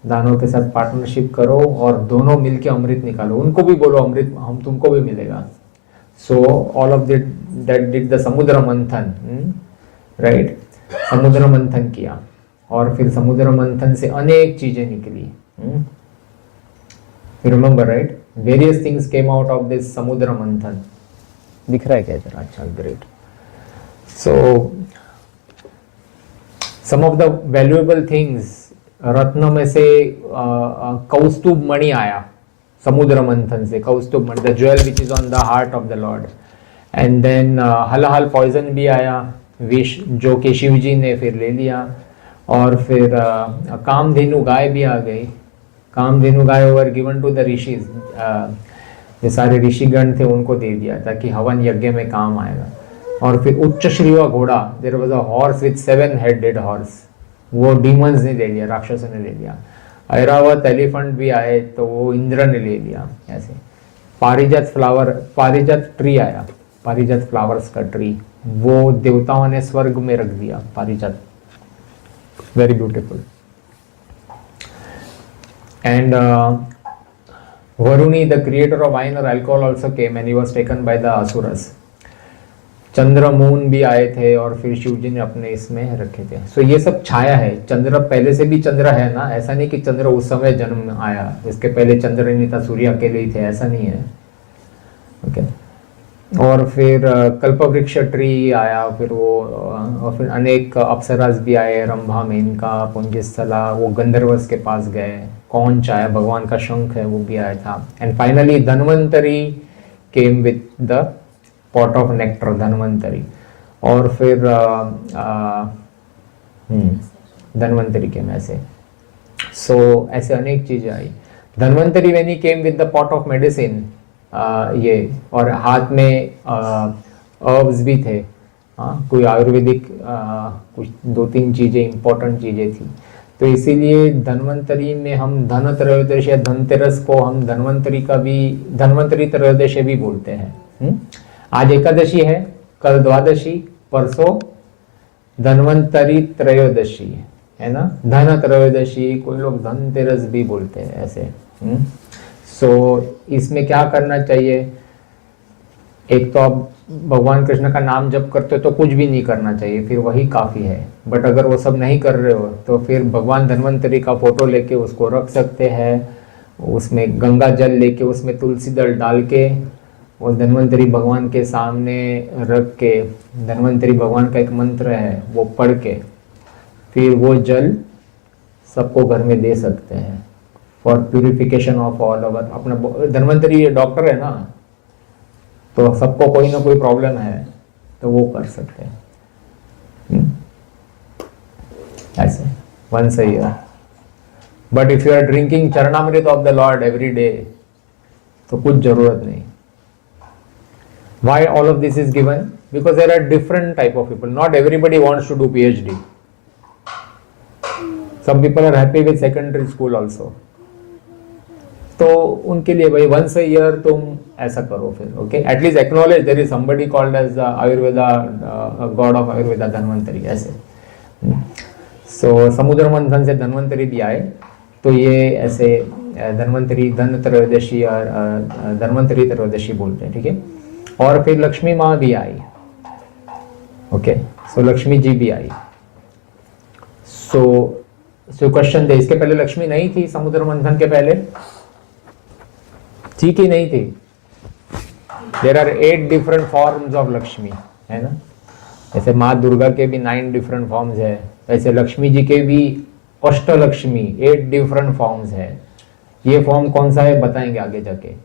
दानव के साथ पार्टनरशिप करो और दोनों मिलके अमृत निकालो. उनको भी बोलो अमृत हम तुमको भी मिलेगा. So all of that did the समुद्र मंथन, राइट. समुद्र मंथन किया, और फिर समुद्र मंथन से अनेक चीजें निकली. Remember, right, various things came out of this samudra manthan. दिख रहा है क्या इधर? अच्छा, great. So some of the valuable things, रत्न में से कौस्तुभ मणि आया समुद्र मंथन से. Kaustubha Mani, the jewel which is on the heart of the lord. And then halahal poison भी आया, विष, जो कि शिव जी ने फिर ले लिया. और फिर कामधेनु गाय भी आ गई. कामधेनु गाय were given to the rishis. ये सारे ऋषिगण थे, उनको दे दिया ताकि हवन यज्ञ में काम आएगा. और फिर उच्च श्रीवा घोड़ा, there was a horse with 7 headed horse, वो डीमंस ने ले लिया, राक्षसों ने ले लिया. ऐरावत एलिफेंट भी आए तो वो इंद्र ने ले लिया ऐसे। पारिजात फ्लावर, पारिजात ट्री आया, पारिजात फ्लावर्स का ट्री, वो देवताओं ने स्वर्ग में रख दिया Parijat, very beautiful. And Varuni the creator of wine और alcohol also came and he was taken by the asuras. Chandra moon भी आए थे और फिर शिव जी ने अपने इसमें रखे थे। सो ये सब छाया है, चंद्र पहले से भी चंद्र है ना, ऐसा नहीं कि चंद्र उस समय जन्म आया, इसके पहले चंद्र नहीं था, सूर्य अकेले ही थे, ऐसा नहीं है। ओके और फिर कल्पवृक्ष ट्री आया, फिर वो और फिर अनेक अप्सरास भी आए, रंभा, मेनका, पुंजस्थला, वो गंधर्वस के पास गए, कौंच आया, भगवान का शंख है वो भी आया था। And finally Dhanvantari came with the pot of nectar, Dhanvantari. और फिर धन्वंतरी केम ऐसे। सो ऐसे अनेक चीजें आई। Dhanvantari when he came with the pot of medicine, ये और हाथ में हर्ब्स भी थे, कोई आयुर्वेदिक कुछ 2-3 चीजें इंपॉर्टेंट चीजें थी। तो इसीलिए धन्वंतरी में हम धन त्रयोदशी या धनतेरस को हम धन्वंतरी का भी, धन्वंतरी त्रयोदशी भी बोलते हैं। आज एकादशी है, कल द्वादशी, परसों धन्वंतरी त्रयोदशी है ना, धन त्रयोदशी, कोई लोग धनतेरस भी बोलते हैं ऐसे। सो इसमें क्या करना चाहिए, एक तो आप भगवान कृष्ण का नाम जप करते हो तो कुछ भी नहीं करना चाहिए, फिर वही काफ़ी है। बट अगर वो सब नहीं कर रहे हो तो फिर भगवान धन्वंतरी का फोटो लेके उसको रख सकते हैं, उसमें गंगा जल लेके उसमें तुलसी दल डाल के वो धन्वंतरी भगवान के सामने रख के, धन्वंतरी भगवान का एक मंत्र है वो पढ़ के फिर वो जल सबको घर में दे सकते हैं for purification of all over. अपना धन्वंतरी डॉक्टर है ना, तो सबको कोई ना कोई प्रॉब्लम है तो वो कर सकते हैं ऐसे once a year. But if you are drinking charanamrit of the lord every day तो कुछ जरूरत नहीं। Why all of this is given? Because there are different type of people. Not everybody wants to do PhD. Some people are happy with secondary school also. तो उनके लिए भाई once a year तुम ऐसा करो फिर, okay? At least acknowledge there is somebody called as the Ayurveda, God of Ayurveda, Dhanvantari ऐसे। So समुद्र मंथन से धन्वंतरी भी आए, तो ये ऐसे धन्वंतरी, धन त्रयोदशी और धन्वंतरी त्रयोदशी बोलते हैं, ठीक है। और फिर लक्ष्मी माँ भी आई, ओके। सो लक्ष्मी जी भी आई। सो क्वेश्चन थे, इसके पहले लक्ष्मी नहीं थी समुद्र मंथन के पहले? थी कि नहीं थी? There are 8 different forms of Lakshmi, है ना। ऐसे माँ दुर्गा के भी 9 डिफरेंट फॉर्म्स है, ऐसे लक्ष्मी जी के भी अष्टलक्ष्मी 8 डिफरेंट फॉर्म्स है। ये फॉर्म कौन सा है बताएंगे आगे जाके।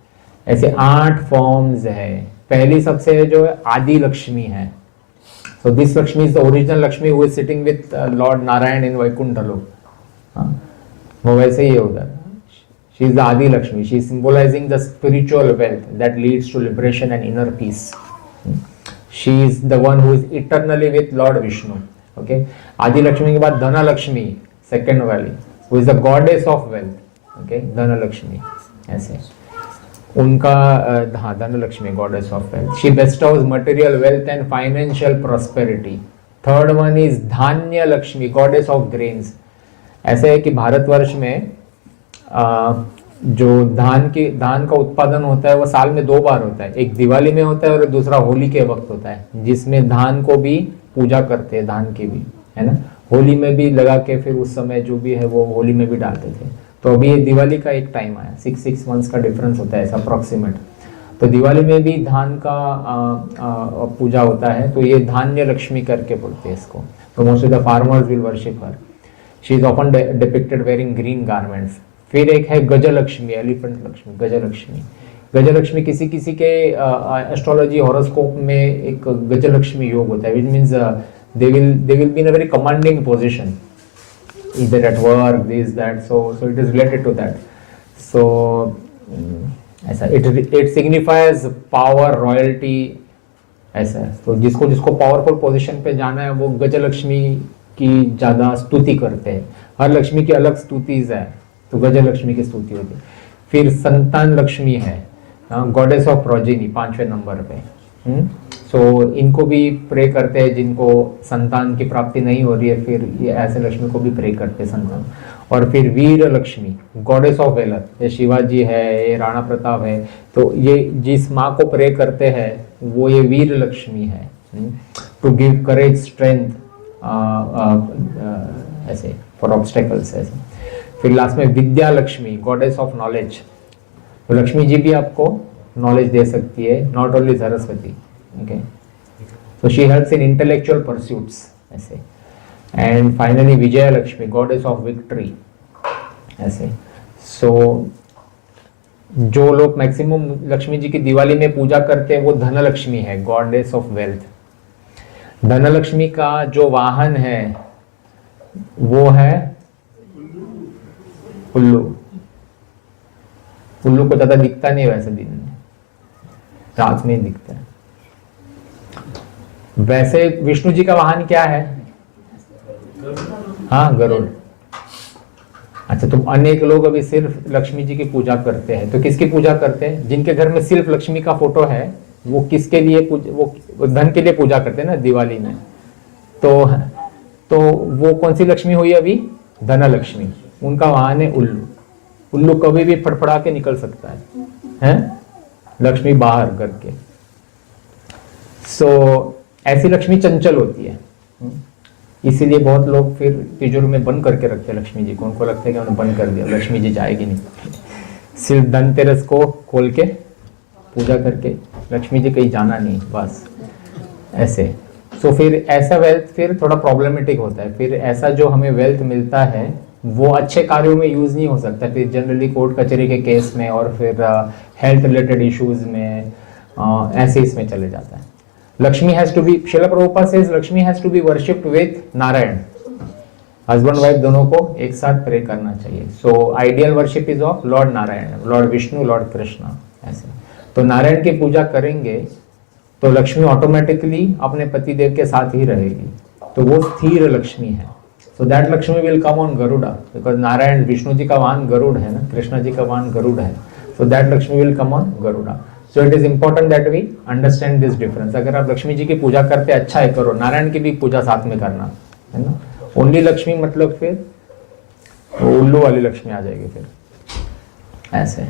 ऐसे 8 फॉर्म्स है। पहली सबसे जो है आदि लक्ष्मी है। So this Lakshmi is the original Lakshmi who is sitting with lord Narayan in Vaikuntha Loka. वो वैसे ही है उधर। She is the Adi Lakshmi. She is symbolizing the spiritual wealth that leads to liberation and inner peace. She is the one who is eternally with lord Vishnu, okay. Adi Lakshmi के बाद Dhan Lakshmi second वाली, who is the goddess of wealth, okay, Dhan Lakshmi ऐसे उनका। हाँ, Dhanlakshmi goddess of wealth. She bestows material wealth and financial prosperity. Third one is Dhanya Lakshmi, goddess of grains. ऐसे है कि भारतवर्ष में जो धान का उत्पादन होता है वो साल में 2 बार होता है। एक दिवाली में होता है और दूसरा होली के वक्त होता है, जिसमें धान को भी पूजा करते हैं, धान की भी, है ना। होली में भी लगा के फिर उस समय जो भी है वो होली में भी डालते थे। तो अभी ये दिवाली का एक टाइम आया, 6 मंथ्स का डिफरेंस होता है ऐसा अप्रॉक्सीमेट। तो दिवाली में भी धान का पूजा होता है, तो ये धान्य लक्ष्मी करके बोलते हैं इसको। तो most of the farmers will worship her. She is often depicted wearing green garments. फिर एक है गजलक्ष्मी, एलिफेंट लक्ष्मी, गजलक्ष्मी। गजलक्ष्मी किसी किसी के एस्ट्रोलॉजी हॉरोस्कोप में एक गजलक्ष्मी योग होता है, which means they will be in a very commanding position, either at work, this, that, so it is related to that. So ऐसा it signifies power, royalty ऐसा। तो जिसको पावरफुल पोजीशन पे जाना है वो गजलक्ष्मी की ज़्यादा स्तुति करते हैं। हर लक्ष्मी की अलग स्तुतिज है, तो गजलक्ष्मी की स्तुति होती है। फिर संतान लक्ष्मी है, गॉडेस ऑफ प्रोजेनी 5वें नंबर पे। सो इनको भी प्रे करते हैं जिनको संतान की प्राप्ति नहीं हो रही है, फिर ये ऐसे लक्ष्मी को भी प्रे करते हैं संतान। और फिर वीर लक्ष्मी, गॉडेस ऑफ वेलर, ये शिवाजी है, ये राणा प्रताप है, तो ये जिस माँ को प्रे करते हैं वो ये वीर लक्ष्मी है, टू गिव करेज स्ट्रेंथ ऐसे फॉर ऑब्स्टेकल्स ऐसे। फिर लास्ट में Vidya Lakshmi, goddess of knowledge, तो लक्ष्मी जी भी आपको नॉलेज दे सकती है, not only Saraswati. Okay, so she helps in intellectual pursuits ऐसे। And finally Vijay Lakshmi, goddess of victory ऐसे। सो जो लोग मैक्सिमम लक्ष्मी जी की दिवाली में पूजा करते हैं वो धनलक्ष्मी है, गॉडेस ऑफ वेल्थ। धनलक्ष्मी का जो वाहन है वो है उल्लू। उल्लू को ज्यादा दिखता नहीं वैसे दिन में, रात में ही दिखता है। वैसे विष्णु जी का वाहन क्या है? हाँ, गरुड़। अच्छा, तो अनेक लोग अभी सिर्फ लक्ष्मी जी की पूजा करते हैं, तो किसकी पूजा करते हैं? जिनके घर में सिर्फ लक्ष्मी का फोटो है वो किसके लिए वो धन के लिए पूजा करते हैं ना दिवाली में। तो वो कौन सी लक्ष्मी हुई अभी? धनलक्ष्मी। उनका वाहन है उल्लू। उल्लू कभी भी फड़फड़ा के निकल सकता है? लक्ष्मी बाहर करके। सो ऐसी लक्ष्मी चंचल होती है, इसीलिए बहुत लोग फिर तिजोरी में बंद करके रखते हैं लक्ष्मी जी को। उनको लगता है कि उन्होंने बंद कर दिया, लक्ष्मी जी जाएगी नहीं। सिर्फ धनतेरस को खोल के पूजा करके, लक्ष्मी जी कहीं जाना नहीं, बस ऐसे। सो फिर ऐसा वेल्थ फिर थोड़ा प्रॉब्लमेटिक होता है। फिर ऐसा जो हमें वेल्थ मिलता है वो अच्छे कार्यों में यूज नहीं हो सकता, फिर जनरली कोर्ट कचहरी के केस में और फिर हेल्थ रिलेटेड इश्यूज में ऐसे इसमें चले जाता है। Lakshmi has to be, Srila Prabhupada says Lakshmi has to be worshipped with Narayan. Husband wife दोनों को एक साथ प्रे करना चाहिए। So ideal worship is of lord Narayan, lord Vishnu, lord Krishna ऐसे। तो नारायण की पूजा करेंगे तो लक्ष्मी ऑटोमेटिकली अपने पतिदेव के साथ ही रहेगी, तो वो स्थिर लक्ष्मी है। So that Lakshmi will come on Garuda because Narayan Vishnu ji का वाहन गरुड़ है ना, कृष्ण जी का वाहन गरुड़ है। So that Lakshmi will come on Garuda. So it is important that we understand this difference. अगर आप लक्ष्मी जी की पूजा करते अच्छा है, करो, नारायण की भी पूजा साथ में करना है ना। ओनली लक्ष्मी मतलब फिर वो उल्लू वाली लक्ष्मी आ जाएगी फिर ऐसे।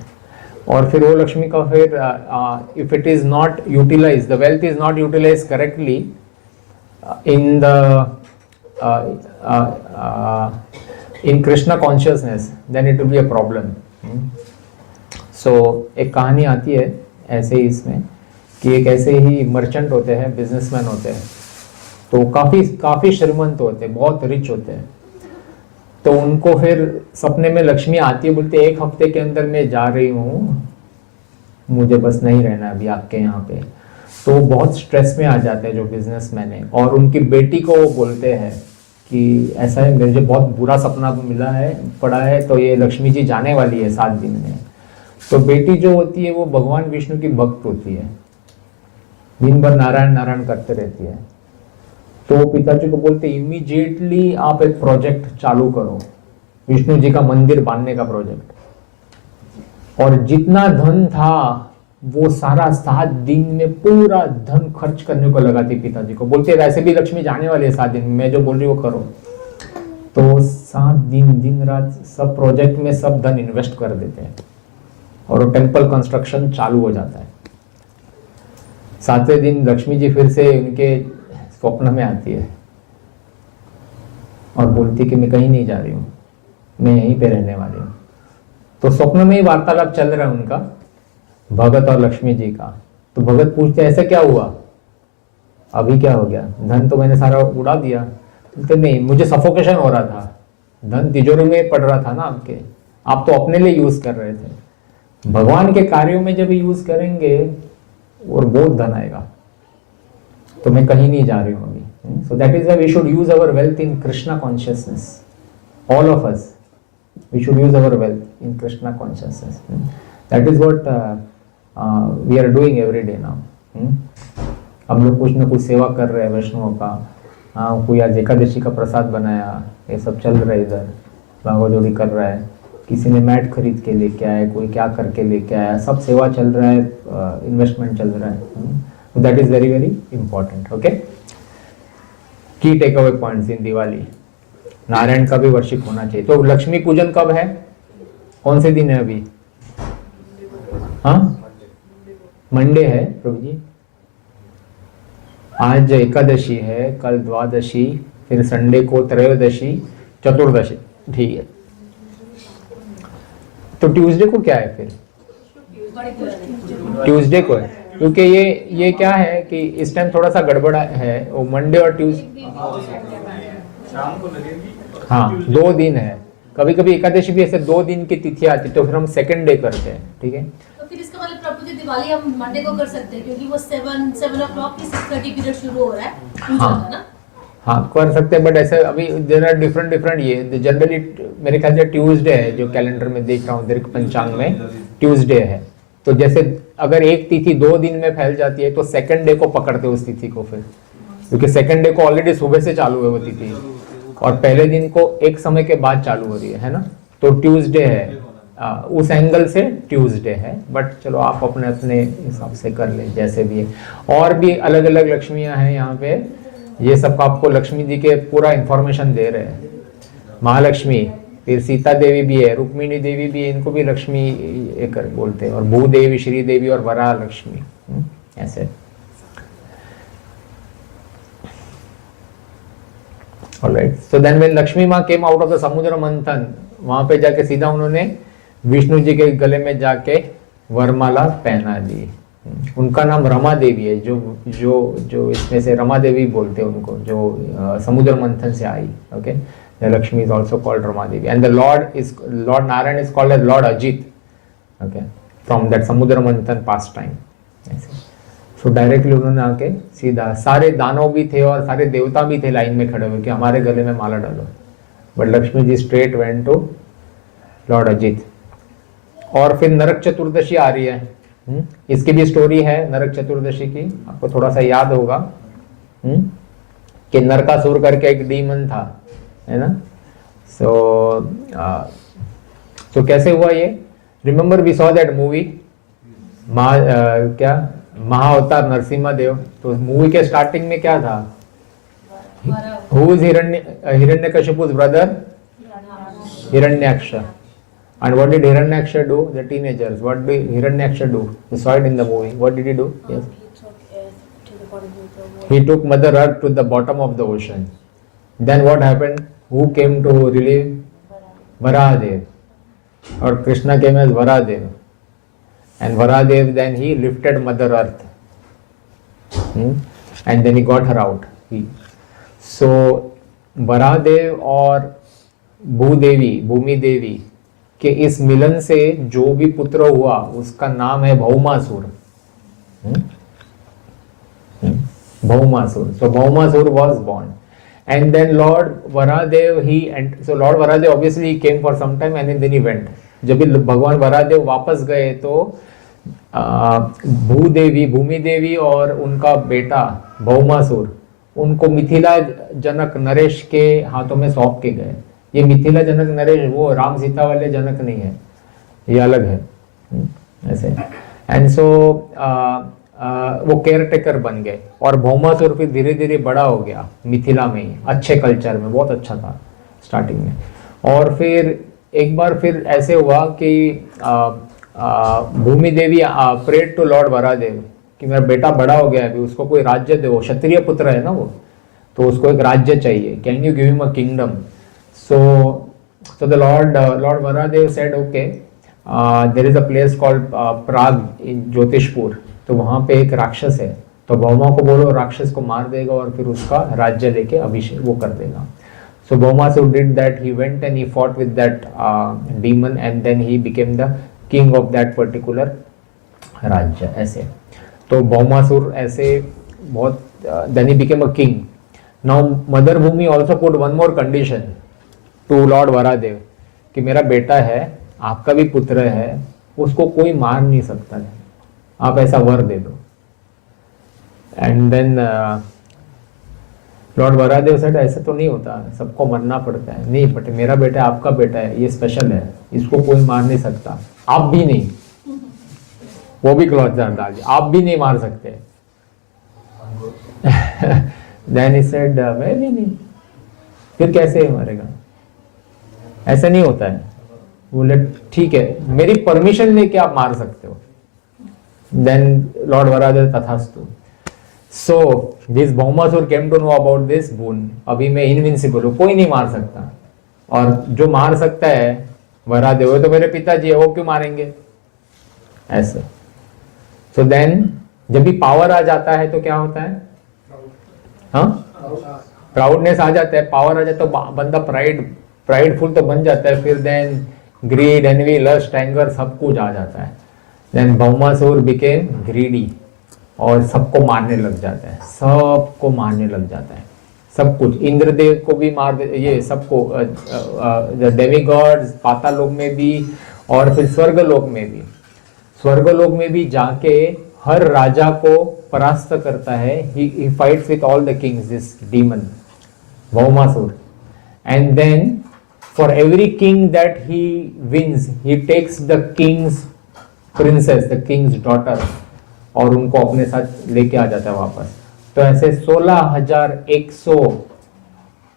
और फिर वो लक्ष्मी का फिर if it is not utilized, the wealth is not utilized correctly in the in Krishna consciousness, then it will be a problem. So एक कहानी आती है ऐसे ही इसमें कि एक ऐसे ही मर्चेंट होते हैं, बिजनेसमैन होते हैं, तो काफी श्रीमंत होते हैं, बहुत रिच होते हैं। तो उनको फिर सपने में लक्ष्मी आती है, बोलते एक हफ्ते के अंदर मैं जा रही हूँ, मुझे बस नहीं रहना अभी आपके यहाँ पे। तो बहुत स्ट्रेस में आ जाते हैं जो बिजनेसमैन है, और उनकी बेटी को वो बोलते हैं कि ऐसा है, मुझे बहुत बुरा सपना मिला है, पड़ा है, तो ये लक्ष्मी जी जाने वाली है 7 दिन में। तो बेटी जो होती है वो भगवान विष्णु की भक्त होती है, दिन भर नारायण नारायण करते रहती है। तो पिताजी को बोलते इमीडिएटली आप एक प्रोजेक्ट चालू करो, विष्णु जी का मंदिर बांधने का प्रोजेक्ट। और जितना धन था वो सारा 7 दिन में पूरा धन खर्च करने को लगाती पिताजी को, बोलते वैसे भी लक्ष्मी जाने वाली है 7 दिन में, मैं जो बोल रही वो करो। तो 7 दिन दिन रात सब प्रोजेक्ट में सब धन इन्वेस्ट कर देते हैं और वो टेम्पल कंस्ट्रक्शन चालू हो जाता है। 7वें दिन लक्ष्मी जी फिर से उनके स्वप्न में आती है और बोलती कि मैं कहीं नहीं जा रही हूँ, मैं यहीं पे रहने वाली हूँ। तो स्वप्न में ही वार्तालाप चल रहा है उनका, भगत और लक्ष्मी जी का। तो भगत पूछते ऐसा क्या हुआ, अभी क्या हो गया, धन तो मैंने सारा उड़ा दिया। तो नहीं, मुझे सफोकेशन हो रहा था, धन तिजोरी में पड़ रहा था ना आपके, आप तो अपने लिए यूज कर रहे थे। भगवान के कार्यों में जब यूज करेंगे और बहुत धन आएगा। तो मैं कहीं नहीं जा रही हूँ अभी। So that is why we should use our wealth in Krishna consciousness, all of us we should use our wealth in Krishna consciousness. That is what we are doing every day now. हम लोग कुछ न कुछ सेवा कर रहे हैं वैष्णवों का। कोई आज एकादशी का प्रसाद बनाया, ये सब चल रहा है, इधर भागो जोड़ी कर रहा है। किसी ने मैट खरीद के लेके आया, कोई क्या करके लेके आया, सब सेवा चल रहा है, इन्वेस्टमेंट चल रहा है। That is very very important. Okay, key takeaway points in Diwali. Narayan का भी वर्शिप होना चाहिए। तो लक्ष्मी पूजन कब है, कौन से दिन है अभी? हाँ, मंडे है प्रभु जी। आज एकादशी है, कल द्वादशी, फिर संडे को त्रयोदशी, चतुर्दशी। ठीक है, तो ट्यूसडे को क्या है फिर? ट्यूसडे को है, क्योंकि ये क्या है कि इस टाइम थोड़ा सा गड़बड़ा है, वो मंडे और ट्यूसडे। हाँ, 2 दिन है। कभी कभी एकादशी भी ऐसे 2 दिन की तिथि आती, तो फिर हम सेकंड डे करते हैं। ठीक है, तो फिर इसका मतलब प्रभु जी दिवाली हम मंडे को कर सकते हैं, क्योंकि वो 7 o'clock की 6:30 पीरियड शुरू हो रहा है पूजा का ना। हाँ कर सकते हैं, बट ऐसे अभी देर आर डिफरेंट ये जनरली मेरे ख्याल से ट्यूसडे है, जो कैलेंडर में देख रहा हूँ दीर्घ पंचांग में ट्यूसडे है। तो जैसे अगर एक तिथि 2 दिन में फैल जाती है तो सेकंड डे को पकड़ते उस तिथि को फिर, क्योंकि सेकंड डे को ऑलरेडी सुबह से चालू है वो तिथि, और पहले दिन को एक समय के बाद चालू हो रही है ना, तो ट्यूसडे है। उस एंगल से ट्यूसडे है, बट चलो आप अपने अपने हिसाब से कर ले जैसे भी है। और भी अलग अलग लक्ष्मियां हैं यहाँ पे, ये सब आपको लक्ष्मी जी के पूरा इंफॉर्मेशन दे रहे हैं। महालक्ष्मी, फिर सीता देवी भी है, रुक्मिणी देवी भी है, इनको भी लक्ष्मी एक बोलते हैं, और भूदेवी, श्री देवी और वराह लक्ष्मी, ऐसे। Alright, so then when Lakshmi Maa came out of the समुद्र मंथन, वहां पे जाके सीधा उन्होंने विष्णु जी के गले में जाके वरमाला पहना दी। उनका नाम रमा देवी है, जो इसमें से रमा देवी बोलते हैं उनको, जो समुद्र मंथन से आई। Okay, the Lakshmi is also called Rama Devi, and the lord Narayan is called as lord Ajit. Okay, from that Samudra Manthan past time. So directly उन्होंने आके सीधा, सारे दानव भी थे और सारे देवता भी थे लाइन में खड़े हुए कि हमारे गले में माला डालो, but Lakshmi ji straight went to lord Ajit. और फिर नरक चतुर्दशी आ रही है, इसकी भी स्टोरी है नरक चतुर्दशी की, आपको थोड़ा सा याद होगा कि नरकासुर करके एक डीमन था, है ना। सो कैसे हुआ ये? Remember we saw that movie क्या महाअवतार नरसिम्हा देव। तो मूवी के स्टार्टिंग में क्या था? Who is Hiranyakashipu's brother? Hiranyaksha. And what did Hiranyaksha do? The teenagers. What did Hiranyaksha do? You saw it in the movie. What did he do? Yes. He took Mother Earth to the bottom of the ocean. Then what happened? Who came to relieve? Varahadev. Or Krishna came as Varahadev. And Varahadev, then he lifted Mother Earth. And then he got her out. So Varahadev और भूदेवी, भूमि देवी के इस मिलन से जो भी पुत्र हुआ उसका नाम है Bhaumasur. Bhaumasur. So Bhaumasur was born. And then Lord Varahadev, Lord Varahadev obviously came for some time and then he went. जब भगवान वराहदेव वापस गए तो भूदेवी, भूमि देवी और उनका बेटा भौमासुर उनको मिथिला जनक नरेश के हाथों में सौंप के गए। ये मिथिला जनक नरेश वो राम सीता वाले जनक नहीं है, ये अलग है ऐसे। एंड सो वो केयर टेकर बन गए और भौमासुर फिर धीरे धीरे बड़ा हो गया मिथिला में ही, अच्छे कल्चर में, बहुत अच्छा था स्टार्टिंग में। और फिर एक बार फिर ऐसे हुआ कि भूमि देवी प्रेड टू लॉर्ड वराहदेव कि मेरा बेटा बड़ा हो गया है, अभी उसको कोई राज्य दो, क्षत्रिय पुत्र है ना वो, तो उसको एक राज्य चाहिए, can you give him a kingdom. So the lord Varahadev said okay, there is a place called Prag in Jyotishpur, तो वहाँ पे एक राक्षस है, तो भौमा को बोलो राक्षस को मार देगा और फिर उसका राज्य लेके अभिषेक वो कर देगा। So Bhaumasur did that. He went and he fought with that demon and then he became the king of that particular राज्य ऐसे। तो Bhaumasur ऐसे बहुत then he became a king. Now Mother Bhumi also put one more condition to Lord Varahadev कि मेरा बेटा है, आपका भी पुत्र है, उसको कोई मार नहीं सकता है, आप ऐसा वर दे दो। And then लॉर्ड वरादेव सेड ऐसा तो नहीं होता, सबको मरना पड़ता है। नहीं, बट मेरा बेटा आपका बेटा है, ये स्पेशल है, इसको कोई मार नहीं सकता, आप भी नहीं। वो भी क्लॉथ डाल दिया, आप भी नहीं मार सकते। देन ही सेड मैं भी नहीं। फिर कैसे मरेगा? ऐसा नहीं होता है। बोले ठीक है, मेरी परमिशन लेके आप मार सकते हो। देन लॉर्ड वरादेव तथास्तु। So this Bhaumasura came to know about this boon. अभी मैं इनविंसिबल हूँ, कोई नहीं मार सकता, और जो मार सकता है वरादेव, वो तो मेरे पिताजी है, वो क्यों मारेंगे? ऐसे। सो देन जब भी पावर आ जाता है तो क्या होता है? हाँ, प्राउडनेस आ जाता है, पावर आ जाता है तो बंदा प्राइडफुल तो बन जाता है। फिर then greed, envy, lust, anger सब कुछ आ जाता है। देन भौमासुर बिकेम ग्रीडी और सबको मारने लग जाता है, सबको मारने लग जाता है, सब कुछ। इंद्रदेव को भी मार दे, ये सबको, डेमिगॉड्स, पाताल लोक में भी और फिर स्वर्गलोक में भी। स्वर्गलोक में भी जाके हर राजा को परास्त करता है। he fights with all the kings, this demon Bhaumasur, and then for every king that he wins, he takes the king's princess, the king's daughter, और उनको अपने साथ लेके आ जाता है वापस। तो ऐसे 16,100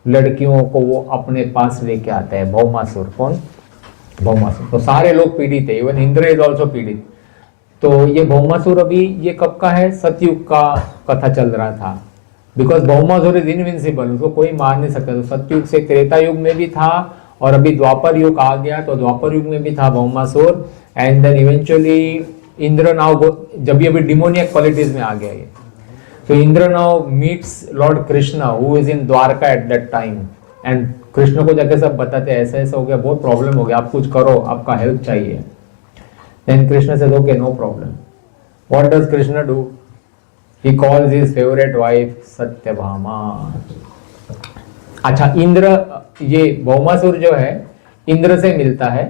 लड़कियों को वो अपने पास लेके आता है भौमासुर। कौन? भौमासुर। तो सारे लोग पीड़ित है, इवन इंद्र इज ऑल्सो पीड़ित। तो ये भौमासुर अभी ये कब का है? सतयुग का कथा चल रहा था, बिकॉज भौमासुर इज इनविंसिबल, उसको कोई मार नहीं सकता। तो सतयुग से त्रेता युग में भी था, और अभी द्वापर युग आ गया तो द्वापर युग में भी था Bhaumasura. And then eventually Indra now, जब ये अभी डिमोनियक क्वालिटीज में आ गया ये, तो Indra now meets Lord Krishna who is in Dwarka at that time, and Krishna को जाके सब बताते हैं ऐसा ऐसा हो गया, बहुत प्रॉब्लम हो गया, आप कुछ करो, आपका हेल्प चाहिए। Then Krishna says, okay, no problem. What does Krishna do? He calls his favorite wife Satyabhama. अच्छा, इंद्र, ये भौमासुर जो है इंद्र से मिलता है,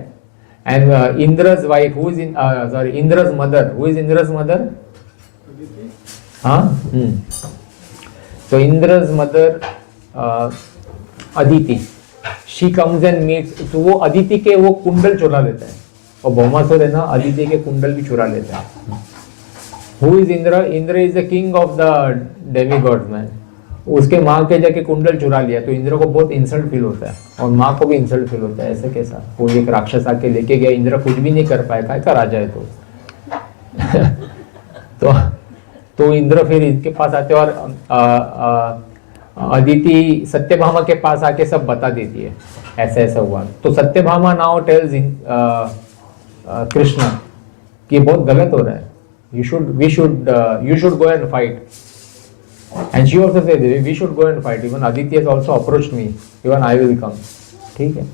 and Indra's wife, who is in, sorry, Indra's mother, who is Indra's mother? हाँ, so Indra's mother Aditi, she comes and meets, तो वो अदिति के वो कुंडल चुरा लेता है, और भौमासुर है ना, अदिति के कुंडल भी चुरा लेता है। Who is Indra? Indra is the king of the demigods man. उसके माँ के जाके कुंडल चुरा लिया, तो इंद्र को बहुत इंसल्ट फील होता है, और माँ को भी इंसल्ट फील होता है। ऐसे कैसा? कोई एक राक्षस आके लेके गया, इंद्र कुछ भी नहीं कर पाया, क्या राजा है तो इंद्र फिर इनके पास आते, और अदिति सत्यभामा के पास आके सब बता देती है ऐसा ऐसा हुआ। तो सत्यभामा नाउ टेल्स कृष्णा कि बहुत गलत हो रहा है, you should go and fight, and she also said we should go and fight, even Aditya has also approached me, even I will come। ठीक है,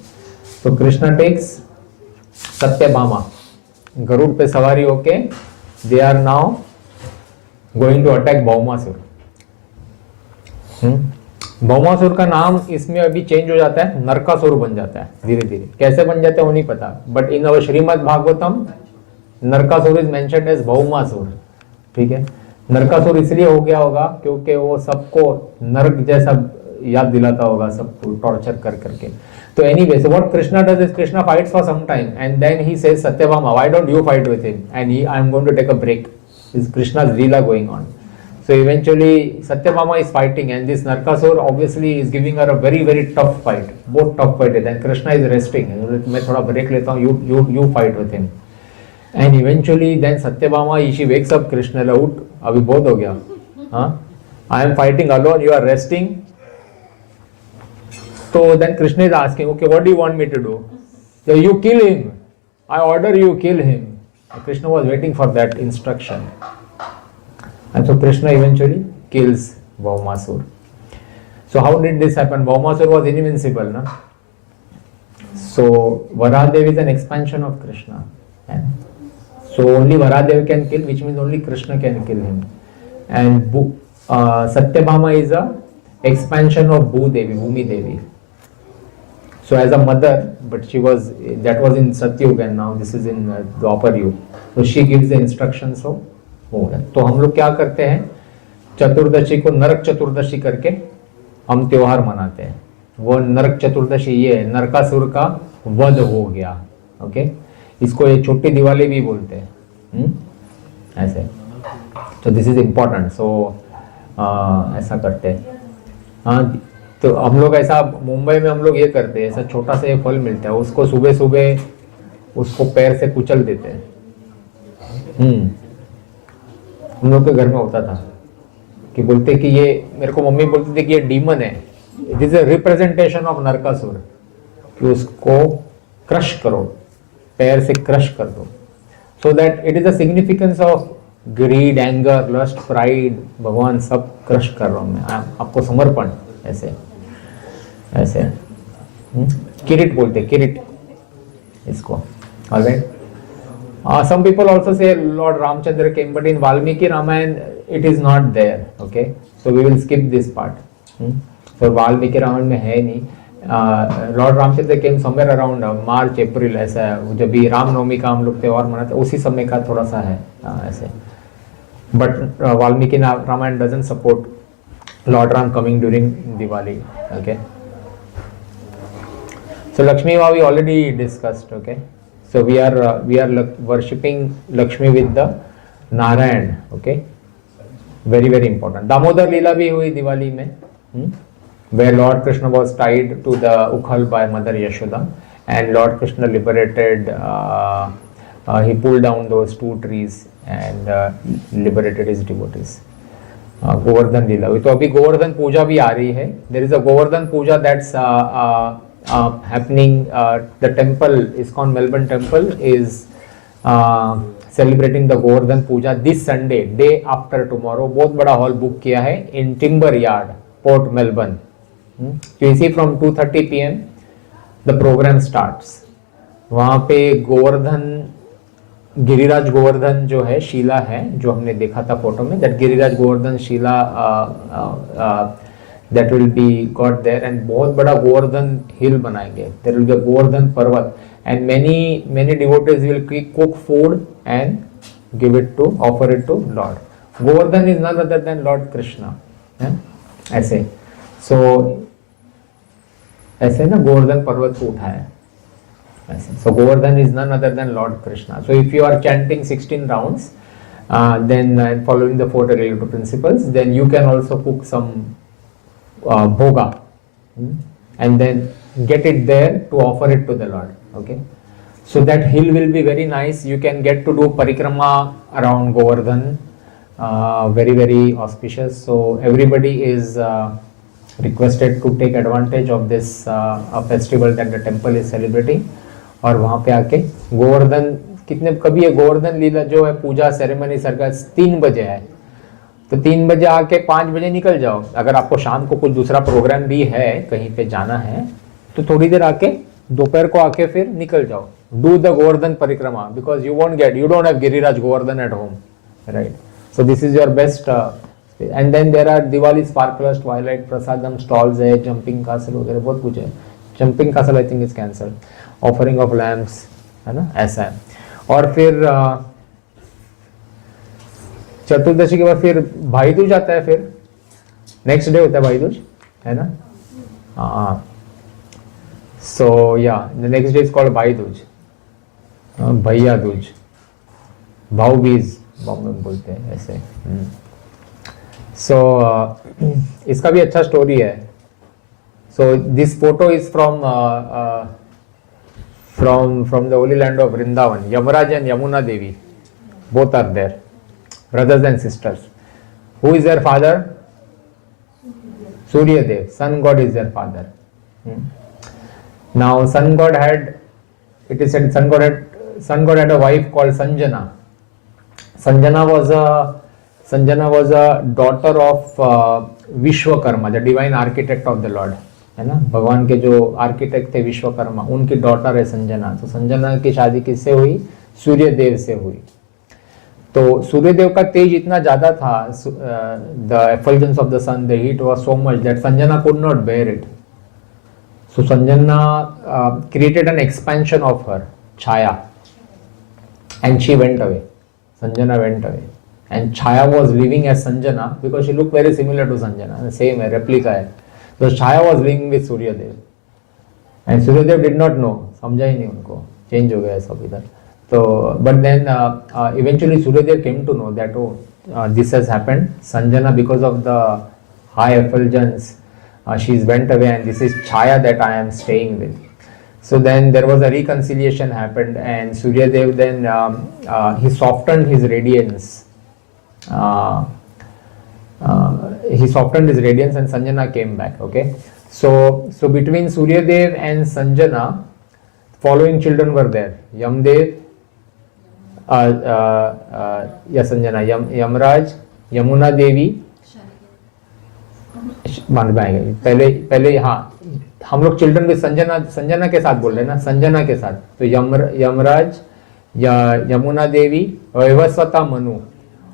तो कृष्णा टेक्स सत्यभामा, गरुड़ पे सवारी होके they are now going to attack Bhaumasur. Bhaumasur का नाम इसमें अभी चेंज हो जाता है, नरकासुर बन जाता है धीरे धीरे। कैसे बन जाता है वो नहीं पता, but in our Srimad Bhagavatam Narakasura is mentioned as Bhaumasura. ठीक है, नरकासुर इसलिए हो गया होगा क्योंकि वो सबको नरक जैसा याद दिलाता होगा, सबको टॉर्चर कर करके। तो anyway, so what Krishna does is Krishna fights for some time, and then he says Satyabhama, why don't you fight with him, and I am going to take a break. Is Krishna's leela going on. So eventually Satyabhama is fighting, and this Narkasur obviously is giving her a very very tough fight, बहुत tough fight है। Then Krishna is resting, मैं थोड़ा break लेता हूँ, you fight with him, and eventually then Satyabhama she wakes up Krishna, उठ अभी बहुत हो गया, हाँ, I am fighting alone, you are resting। So then Krishna is asking, okay, what do you want me to do? So you kill him, I order you kill him। Krishna was waiting for that instruction, and so Krishna eventually kills Bhaumasur। So how did this happen? Bhaumasur was invincible, na? So Varahadev is an expansion of Krishna, and so only Varahadev can kill, which means only Krishna can kill him। And Satyabhama is a expansion of Bhudevi, Bhumi Devi। So as a mother, but that was in Satyug, and now this is in Dwapar Yug। So she gives the instructions of वो है। तो हम लोग क्या करते हैं, चतुर्दशी को नरक चतुर्दशी करके हम त्योहार मनाते हैं। वो नरक चतुर्दशी ये है, नरकासुर का वध हो गया। ओके, इसको ये छोटी दिवाली भी बोलते हैं। ऐसे, तो दिस इज इम्पोर्टेंट। सो ऐसा करते हैं। हाँ, तो हम लोग ऐसा मुंबई में हम लोग ये करते हैं, ऐसा छोटा सा एक फल मिलता है, उसको सुबह सुबह उसको पैर से कुचल देते हैं। हम लोग के घर में होता था कि बोलते कि ये, मेरे को मम्मी बोलती थी कि ये डीमन है, it is a representation of Narakasura, कि उसको क्रश करो, पैर से क्रश कर दो, so that it is a significance of greed, anger, lust, pride, भगवान सब क्रश कर रहा हूं मैं, आपको समर्पण। ऐसे ऐसे किरीट बोलते, किरीट इसको। Alright, some people also say Lord Ramchandra came, but in Valmiki Ramayana it is not there. Okay, so we will skip this part. So Valmiki Ramayana में है नहीं। Lord Ramchandra came somewhere around March, April, ऐसा है, जब भी रामनवमी का हम लोग त्योहार मनाते हैं उसी समय का थोड़ा सा है ऐसे। But Valmiki Ramayana doesn't support Lord Ram coming during Diwali. Okay, so Lakshmi Vavi already discussed. Okay, so we are worshipping Lakshmi with the Narayan. Okay, very very important. Damodar Leela भी हुई दिवाली में, where Lord Krishna was tied to the ukhal by Mother Yashoda, and Lord Krishna liberated, he pulled down those 2 trees and liberated his devotees. Govardhan Leela हुई। तो अभी गोवर्धन पूजा भी आ रही है। There is a Govardhan Puja that's happening. The temple, ISKCON Melbourne temple, is celebrating the Govardhan Puja this Sunday, day after tomorrow। बहुत बड़ा hall book किया है in Timber Yard, Port Melbourne। You see from 2:30 PM the program starts। वहाँ पे गोवर्धन, गिरिराज गोवर्धन जो है, शीला है, जो हमने देखा था फोटो में, that Giriraj Govardhan shila that will be got there, and बहुत बड़ा गोवर्धन हिल बनाएंगे। there will be a Govardhan पर्वत, and many devotees will cook food and give it to, offer it to Lord। Govardhan is none other than Lord Krishna, ऐसे। so ऐसे ना गोवर्धन पर्वत को उठाया। So Govardhan is none other than Lord Krishna। So if you are chanting 16 rounds, then following the 4 regulative principles, then you can also cook some bhoga, and then get it there to offer it to the Lord. Okay, so that hill will be very nice. You can get to do parikrama around Govardhan, very very auspicious. So everybody is requested to take advantage of this festival that the temple is celebrating, और वहाँ पे आके गोवर्धन, कितने, कभी ये गोवर्धन लीला जो है पूजा ceremony सरकार 3 बजे है, तो 3 बजे आके 5 बजे निकल जाओ। अगर आपको शाम को कुछ दूसरा प्रोग्राम भी है, कहीं पे जाना है, तो थोड़ी देर आके दोपहर को आके फिर निकल जाओ। Do the Govardhan parikrama, because you don't have Giriraj Govardhan at home, right? So this is your best. And then there are Diwali sparklers, twilight prasadam stalls है, जंपिंग कासल वगैरह बहुत कुछ है। Jumping castle I think is cancel, offering of lamps, है ना, ऐसा है। और फिर चतुर्दशी के बाद फिर भाई दूज आता है, फिर नेक्स्ट डे होता है भाई दूज, है ना। हाँ, सो या the next day is called भाई दूज, भैया दूज, भाऊ बीज बॉम्बे में बोलते हैं ऐसे। सो इसका भी अच्छा स्टोरी है। So this photo is from the holy land of Vrindavan. Yamaraj and Yamuna Devi, both are there, brothers and sisters. Who is their father? Surya Dev, sun god is their father. Now sun god had, it is said sun god had a wife called Sanjana. Sanjana was a daughter of Vishwakarma, the divine architect of the Lord, है ना। भगवान के जो architect थे विश्वकर्मा, उनकी daughter है संजना। तो संजना की शादी किससे हुई? सूर्य देव से हुई। तो सूर्य देव का तेज इतना ज्यादा था, the effulgence of the sun, the heat was so much that Sanjana could not bear it. So Sanjana created an expansion of her Chhaya, and she went away. Sanjana went away, and Chhaya was living as Sanjana because she look very similar to Sanjana, same है, replica है। तो Chhaya was living with Suryadev and Suryadev did not know, समझा ही नहीं उनको, change हो गया सब इधर. तो but then eventually Suryadev came to know that this has happened. Sanjana, because of the high effulgence, she's went away, and this is Chaya that I am staying with. So then there was a reconciliation happened, and Suryadev then he softened his radiance. He softened his radiance, and Sanjana came back. Okay, so between Suryadev and Sanjana, following children were there: Yamdev. या संजना, यमराज, यमुना देवी, मान में आएगा पहले हाँ, हम लोग children with Sanjana के साथ बोल रहे हैं ना, संजना के साथ. तो यमराज, यमुना देवी, वैवस्वता मनु,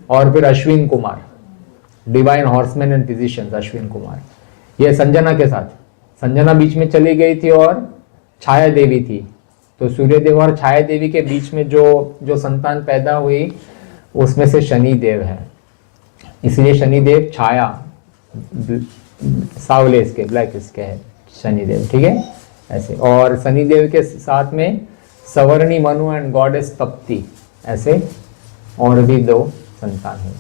और फिर Ashwin Kumar, divine horseman and physicians Ashwin Kumar, ये संजना के साथ. संजना बीच में चली गई थी और छाया देवी थी. तो सूर्यदेव और छाया देवी के बीच में जो संतान पैदा हुई उसमें से शनिदेव है, इसलिए शनिदेव छाया, सावले इसके, ब्लैक इसके है शनिदेव. ठीक है ऐसे. और शनिदेव के साथ में सवर्णी मनु एंड गॉडेस तप्ती, ऐसे और भी 2 संतान है.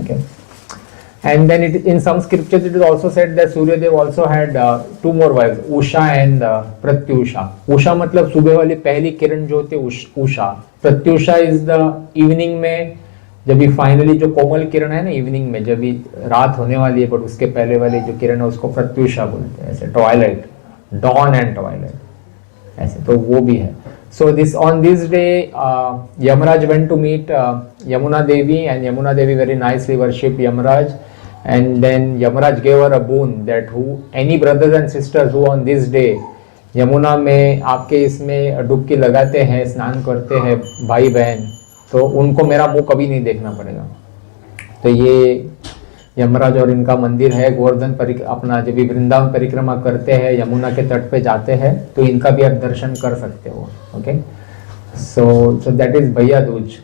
Okay. And then in some scriptures it is also said that Suryadev also had 2 more wives, Usha and Pratyusha. Usha मतलब सुबह वाली पहली किरण जो होती है Usha. Pratyusha is the evening में, जब भी फाइनली जो कोमल किरण है ना इवनिंग में, जब भी रात होने वाली है, बट उसके पहले वाली जो किरण है उसको प्रत्युषा बोलते हैं, ऐसे ट्वाइलाइट, डॉन एंड ट्वाइलाइट ऐसे. तो वो भी है. So on this day, Yamaraj went to meet Yamuna Devi, and Yamuna Devi very nicely worshipped Yamaraj, and then Yamaraj gave her a boon that any brothers and sisters who on this day Yamuna में आपके इसमें डुबकी लगाते हैं, स्नान करते हैं भाई बहन, तो उनको मेरा मुंह कभी नहीं देखना पड़ेगा. तो ये यमराज और इनका मंदिर है. गोवर्धन अपना जब भी वृंदावन परिक्रमा करते हैं, यमुना के तट पे जाते हैं, तो इनका भी आप दर्शन कर सकते हो. ओके. सो दैट इज भैया दूज.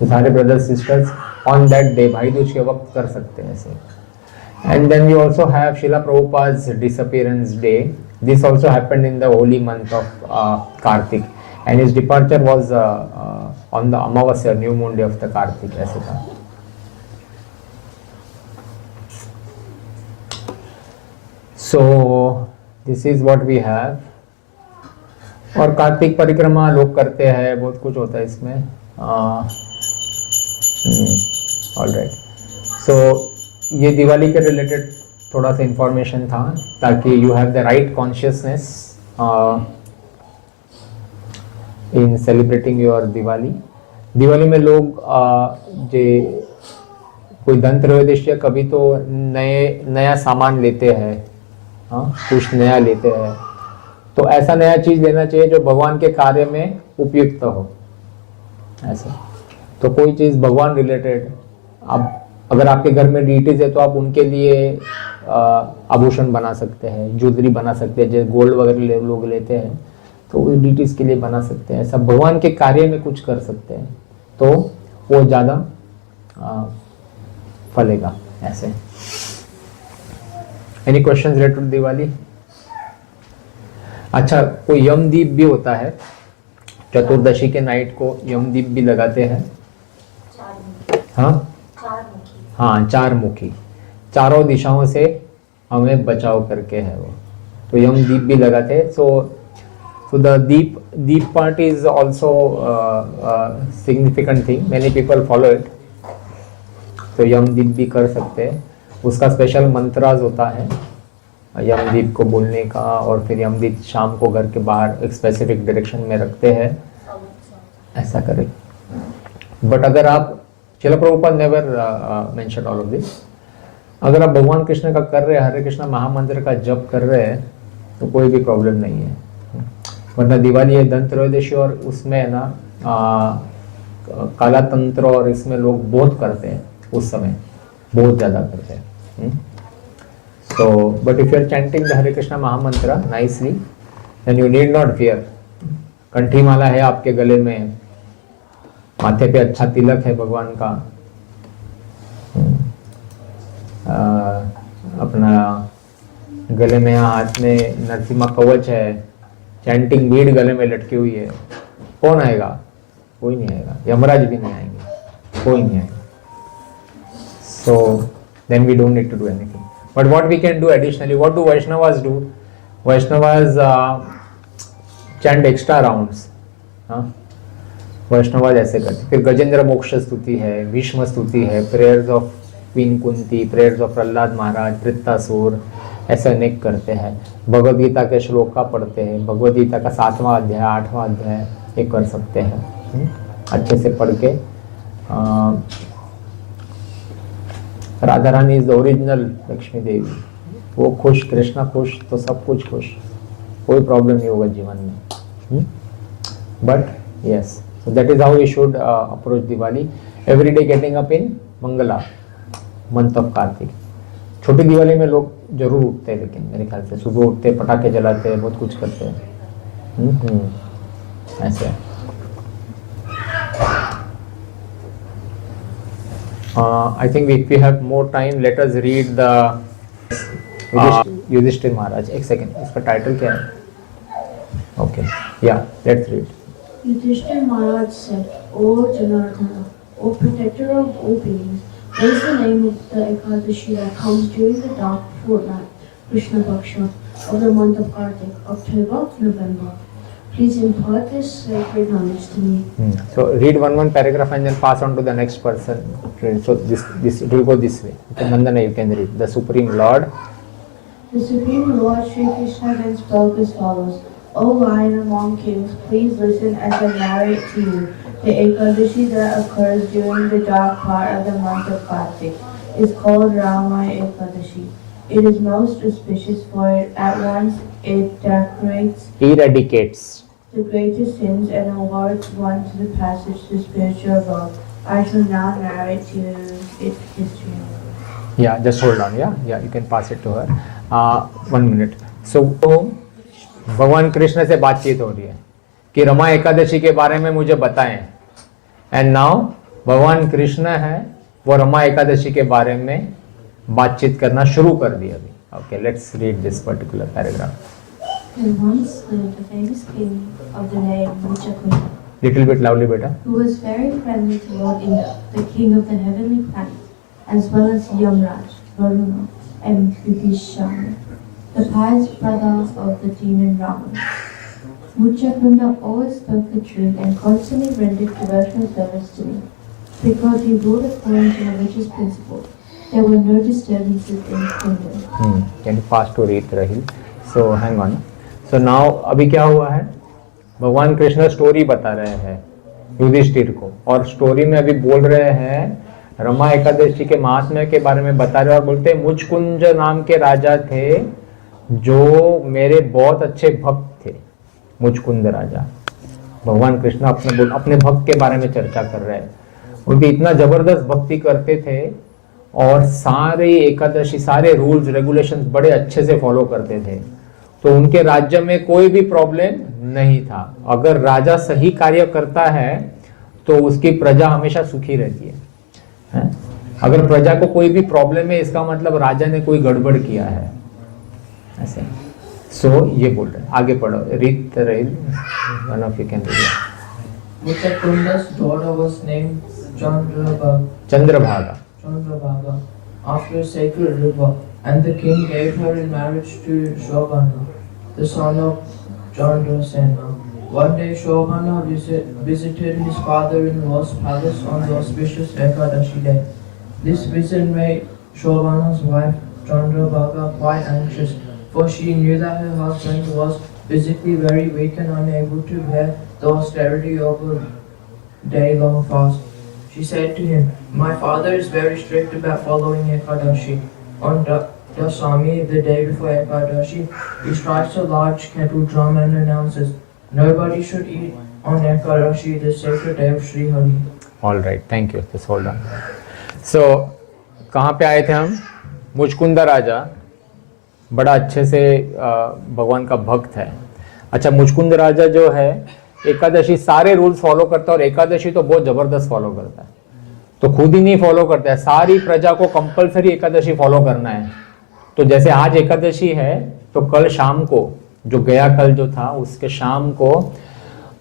तो सारे brothers sisters on that day, भाई दूज के वक्त कर सकते हैं ऐसे. And then we also have Srila Prabhupada's disappearance day. This also happened in the holy month of Kartik, and his departure was on the Amavasya, new moon day of the Kartik. ऐसे था. So this is what we have. और कार्तिक परिक्रमा लोग करते हैं, बहुत कुछ होता है इसमें. All right. So ये दिवाली के रिलेटेड थोड़ा सा इंफॉर्मेशन था, ताकि you have the right consciousness in celebrating your Diwali. Diwali में लोग कोई धन त्रयोदशी, कभी तो नया सामान लेते हैं, कुछ नया लेते हैं. तो ऐसा नया चीज लेना चाहिए जो भगवान के कार्य में उपयुक्त हो ऐसे. तो कोई चीज भगवान रिलेटेड, अब अगर आपके घर में डीटीज है तो आप उनके लिए आभूषण बना सकते हैं, ज्वेलरी बना सकते हैं, जैसे गोल्ड वगैरह लोग लेते हैं, तो वो डीटीज के लिए बना सकते हैं. सब भगवान के कार्य में कुछ कर सकते हैं, तो वो ज़्यादा फलेगा ऐसे. Any questions related to Diwali? अच्छा, कोई यमदीप भी होता है, चतुर्दशी के नाइट को यमदीप भी लगाते हैं. हाँ हाँ, 4 मुखी, चारों दिशाओं से हमें बचाव करके है वो, तो यम दीप भी लगाते हैं. So the Deep part is also significant thing, many people follow it. तो यम दीप भी कर सकते हैं. उसका स्पेशल मंत्राज होता है यम दीप को बोलने का, और फिर यम दीप शाम को घर के बाहर एक स्पेसिफिक डायरेक्शन में रखते हैं, ऐसा करें. बट अगर आप, Srila Prabhupada never mention all of this, अगर आप भगवान कृष्ण का कर रहे हैं, हरे कृष्ण महामंत्र का जप कर रहे हैं, तो कोई भी प्रॉब्लम नहीं है. वरना दिवाली है, धन त्रयोदशी, और उसमें है ना काला तंत्र, और इसमें लोग बहुत करते हैं, उस समय बहुत ज़्यादा करते हैं. So but if you are chanting the Hare Krishna mahamantra nicely, then you need not fear. कंठी माला है आपके गले में, माथे पे अच्छा तिलक है भगवान का, अपना गले में हाथ में नरसिम्हा कवच है, चैंटिंग बीड गले में लटकी हुई है, कौन आएगा? कोई नहीं आएगा, यमराज भी नहीं आएंगे, कोई नहीं आएगा. So then we don't need to do anything. But what we can do additionally, what do Vaishnavas do? Vaishnavas chant extra rounds. वैष्णवाज ऐसे करते. फिर गजेंद्र मोक्ष स्तुति है, भीष्म स्तुति है, prayers of queen Kunti, prayers of Prahlad Maharaj, Vritrasura, ऐसे अनेक करते हैं. भगवद गीता के श्लोक का पढ़ते हैं, भगवद गीता का 7वां अध्याय 8वां अध्याय ये कर सकते हैं. अच्छे से पढ़ के Radha Rani is the original Lakshmi देवी. वो खुश, कृष्णा खुश तो सब कुछ खुश, कोई प्रॉब्लम नहीं होगा जीवन में. But yes, so that is how we should approach Diwali. Every day getting up in Mangala, month of Kartik. छोटी दिवाली में लोग जरूर उठते हैं, लेकिन मेरे ख्याल से सुबह उठते हैं, पटाखे जलाते हैं, बहुत कुछ करते हैं. ऐसे I think if we have more time, let us read the Yudhishthir Maharaj. एक सेकेंड, इसका टाइटल क्या है? Okay, yeah, let's read. Yudhishthir Maharaj said, O Janardana, O protector of all beings, what is the name of the Ekadashi that comes during the dark fortnight, Krishna Paksha, of the month of Kartik, October, November? Please impart this sacred knowledge to me. So read one paragraph and then pass on to the next person. So this it will go this way. Okay, Nandana, you can read. The Supreme Lord. The Supreme Lord Shri Krishna then spoke as follows. O Lion among kings, please listen as I narrate to you. The Ekadashi that occurs during the dark part of the month of Kartik is called Rama Ekadashi. It is most auspicious for it. At once it eradicates the greatest sins and awards one to the passage to spiritual abode. I shall now narrate to you its history. Yeah, just hold on. Yeah, you can pass it to her. 1 minute. So भगवान कृष्ण से बातचीत हो रही है कि रमा एकादशी के बारे में मुझे बताएं. एंड नाउ भगवान कृष्ण है, वो रमा एकादशी के बारे में बातचीत करना शुरू कर दिया अभी. Okay, let's read this particular paragraph. And once lived a famous king of the name Muchakunda, little bit loudly बेटा. who was very friendly to Lord Indra, the king of the heavenly planets, as well as Yamraj, Varuna, and Vibhishana, the pious brother of the demon Ravan. Muchakunda always spoke the truth and constantly rendered devotional service to me. Because he ruled according to religious principles, there were no disturbances in his kingdom. Can you pass to read Rahil? So hang on. So now अभी क्या हुआ है? भगवान Krishna story बता रहे हैं युधिष्ठिर को, और स्टोरी में अभी बोल रहे हैं रमा एकादशी के महात्म्य के बारे में बता रहे हैं, और बोलते हैं मुचकुंज नाम के राजा थे जो मेरे बहुत अच्छे भक्त थे. मुचकुंद राजा, भगवान कृष्ण अपने भक्त के बारे में चर्चा कर रहे हैं. उनकी इतना जबरदस्त भक्ति करते थे और सारे एकादशी, सारे रूल्स रेगुलेशंस बड़े अच्छे से फॉलो करते थे. तो उनके राज्य में कोई भी प्रॉब्लम नहीं था. अगर राजा सही कार्य करता है तो उसकी प्रजा हमेशा सुखी रहती है. अगर प्रजा को कोई भी प्रॉब्लम है, इसका मतलब राजा ने कोई गड़बड़ किया है ऐसे. सो ये बोल रहे हैं. आगे पढ़ो, रीत रही one of you can read. Muchakunda's daughter was named Chandrabhaga. After a sacred river, and the king gave her in marriage to Shobhana, the son of Chandrasena. One day Shobhana visited his father-in-law's palace on the auspicious Ekadashi day. This visit made Shobhana's wife Chandrabhaga quite anxious, for she knew that her husband was physically very weak and unable to bear the austerity of a day-long fast. She said to him, "My father is very strict about following Ekadashi. On Dasami, the day before Ekadashi, he strikes a large kettle drum and announces, 'Nobody should eat on Ekadashi, the sacred day of Sri Hari.'" All right, thank you. Just hold on. So, कहाँ पे आए थे हम? मुचकुंदा राजा बड़ा अच्छे से भगवान का भक्त है. अच्छा, मुचकुंद राजा जो है एकादशी सारे रूल्स फॉलो करता है, और एकादशी तो बहुत जबरदस्त फॉलो करता है. तो खुद ही नहीं फॉलो करता है, सारी प्रजा को कंपलसरी एकादशी फॉलो करना है. तो जैसे आज एकादशी है तो कल शाम को, जो गया कल जो था उसके शाम को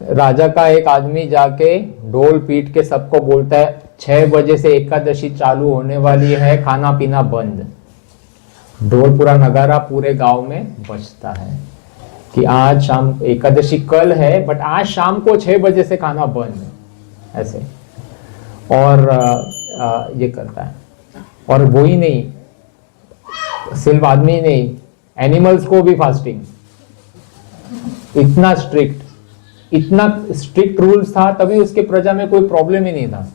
राजा का एक आदमी जाके ढोल पीट के सबको बोलता है 6 बजे से एकादशी चालू होने वाली है, खाना पीना बंद। ढोल पूरा नगारा पूरे गांव में बजता है कि आज शाम एकादशी कल है, बट आज शाम को 6 बजे से खाना बंद, ऐसे। और ये करता है। और वो ही नहीं, सिर्फ आदमी नहीं, एनिमल्स को भी फास्टिंग। इतना स्ट्रिक्ट रूल्स था, तभी उसके प्रजा में कोई प्रॉब्लम ही नहीं था।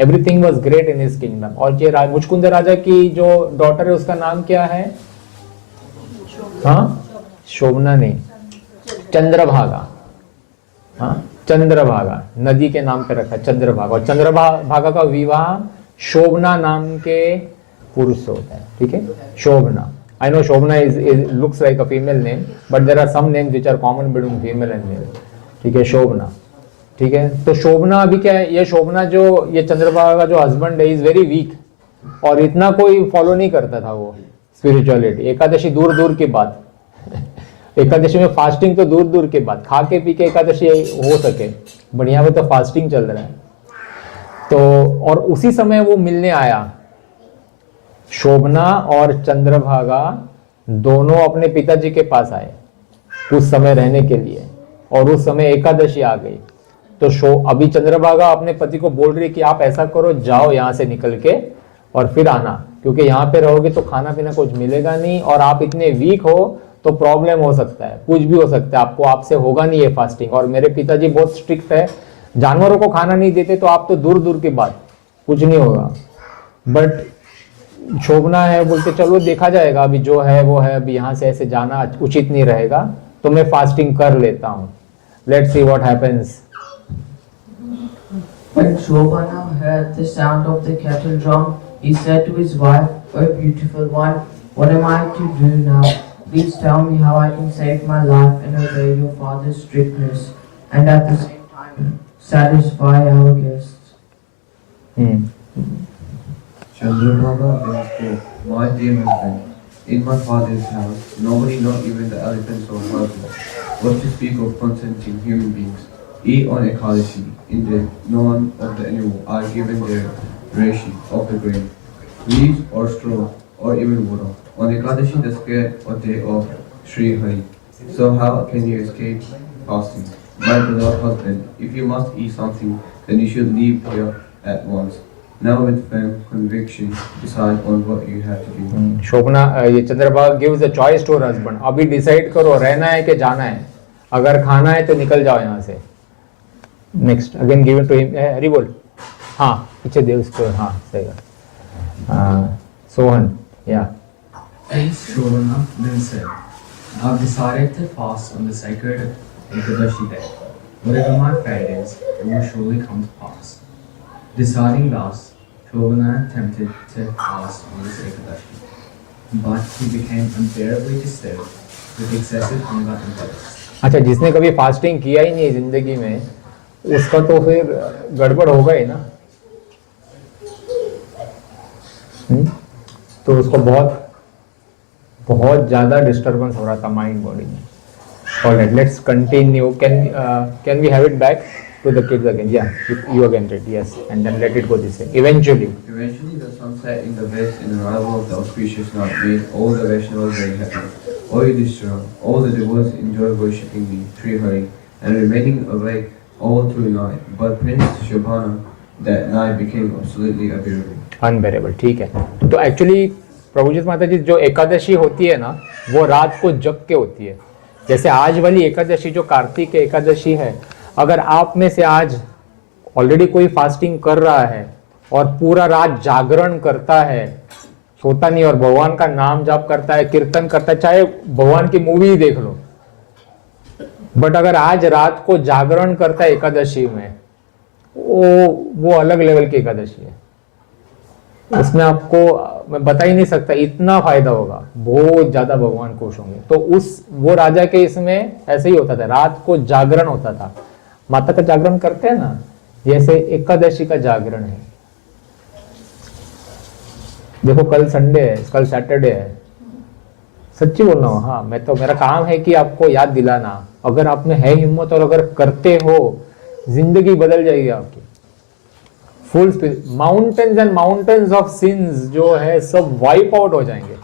Everything was great in his kingdom. और ये मुचकुंद राजा की जो डॉटर है उसका नाम क्या है? हाँ, शोभना नहीं, चंद्रभागा। हाँ, चंद्रभागा, नदी के नाम पे रखा है चंद्रभागा। और चंद्रभागा का विवाह शोभना नाम के पुरुष से होता है, ठीक है। Shobhana, I know Shobhana is looks like a female name, but there are some names which are common between female and male, ठीक है। शोभना, ठीक है। तो शोभना अभी क्या है, ये शोभना जो ये चंद्रभागा का जो हस्बैंड है इज वेरी वीक, और इतना कोई फॉलो नहीं करता था वो स्पिरिचुअलिटी। एकादशी दूर दूर की बात एकादशी में फास्टिंग तो दूर दूर के बाद, खा के पी के एकादशी हो सके, बढ़िया में तो फास्टिंग चल रहा है। तो और उसी समय वो मिलने आया, शोभना और चंद्रभागा दोनों अपने पिताजी के पास आए कुछ समय रहने के लिए, और उस समय एकादशी आ गई। तो अभी चंद्रभागा अपने पति को बोल रही कि आप ऐसा करो, जाओ यहाँ से निकल के और फिर आना, क्योंकि यहाँ पे रहोगे तो खाना पीना कुछ मिलेगा नहीं, और आप इतने वीक हो तो प्रॉब्लम हो सकता है, कुछ भी हो सकता है आपको, आपसे होगा नहीं ये फास्टिंग। और मेरे पिताजी बहुत स्ट्रिक्ट है, जानवरों को खाना नहीं देते, तो आप तो दूर दूर की बात, कुछ नहीं होगा। बट शोभना है, बोलते चलो देखा जाएगा, अभी जो है वो है, अभी यहाँ से ऐसे जाना उचित नहीं रहेगा, तो मैं फास्टिंग कर लेता हूँ। Let's see what happens. When Shobhana heard the sound of the kettle drum, he said to his wife, "O beautiful one, what am I to do now? Please tell me how I can save my life and obey your father's strictness, and at the same time satisfy our guests." Chandrabhaga then spoke, "My dear husband, in my father's house, nobody, not even the elephants or horses, what to speak of consenting human beings, eat on Ekadashi. Indeed, none of the animals are given their ration of the grain, leaves or straw, or even water. On Ekadashi, the sacred or day of Sri Hari. So how can you escape fasting? My beloved husband, if you must eat something, then you should leave here at once. Now with firm conviction, decide on what you have to do." शोभना, ये Chandrabhaga gives a choice to her husband. अभी decide करो, रहना है कि जाना है, अगर खाना है तो निकल जाओ यहाँ से। Next again given to him, Hari बोल, हाँ पीछे दे उसको, हाँ सही है। सोहन, या Shobhana then said, "I've decided to fast on the sacred Ekadashi day. Whatever my fate is, it will surely come to pass." Deciding thus, Shobhana attempted to fast on this Ekadashi, but he became unbearably disturbed with excessive hunger and thirst. अच्छा, जिसने कभी fasting किया ही नहीं जिंदगी में, उसका तो फिर गड़बड़ होगा ही ना। तो उसको बहुत ज्यादा डिस्टर्बेंस हो रहा था माइंड बॉडी में। Alright, let's continue. Can we have it back to the kids again? Yeah, you again read, yes, and then let it go this way. Eventually the sun set in the west, and the arrival of the auspicious night made all the Vaishnavas very happy. O Yudhishthira, all the devotees enjoyed worshipping me, Sri Hari, and remaining awake all through the night. But Prince Shobhana that night became absolutely unbearable. ठीक है, तो actually प्रभुजी माता जी जो एकादशी होती है ना, वो रात को जग के होती है। जैसे आज वाली एकादशी जो कार्तिक एकादशी है, अगर आप में से आज ऑलरेडी कोई फास्टिंग कर रहा है और पूरा रात जागरण करता है, सोता नहीं और भगवान का नाम जाप करता है, कीर्तन करता है, चाहे भगवान की मूवी ही देख लो, बट अगर आज रात को जागरण करता है एकादशी में, वो अलग लेवल की एकादशी है। उसमें आपको मैं बता ही नहीं सकता, इतना फायदा होगा, बहुत ज्यादा भगवान खुश होंगे। तो वो राजा के इसमें ऐसे ही होता था, रात को जागरण होता था। माता का जागरण करते हैं ना, जैसे एकादशी का जागरण है। देखो कल संडे है, कल सैटरडे है, सच्ची बोल रहा हूँ। हाँ, मैं तो, मेरा काम है कि आपको याद दिलाना। अगर आप में है हिम्मत और अगर करते हो, जिंदगी बदल जाएगी आपकी। Full mountains and mountains of since जो है सब वाइप आउट हो जाएंगे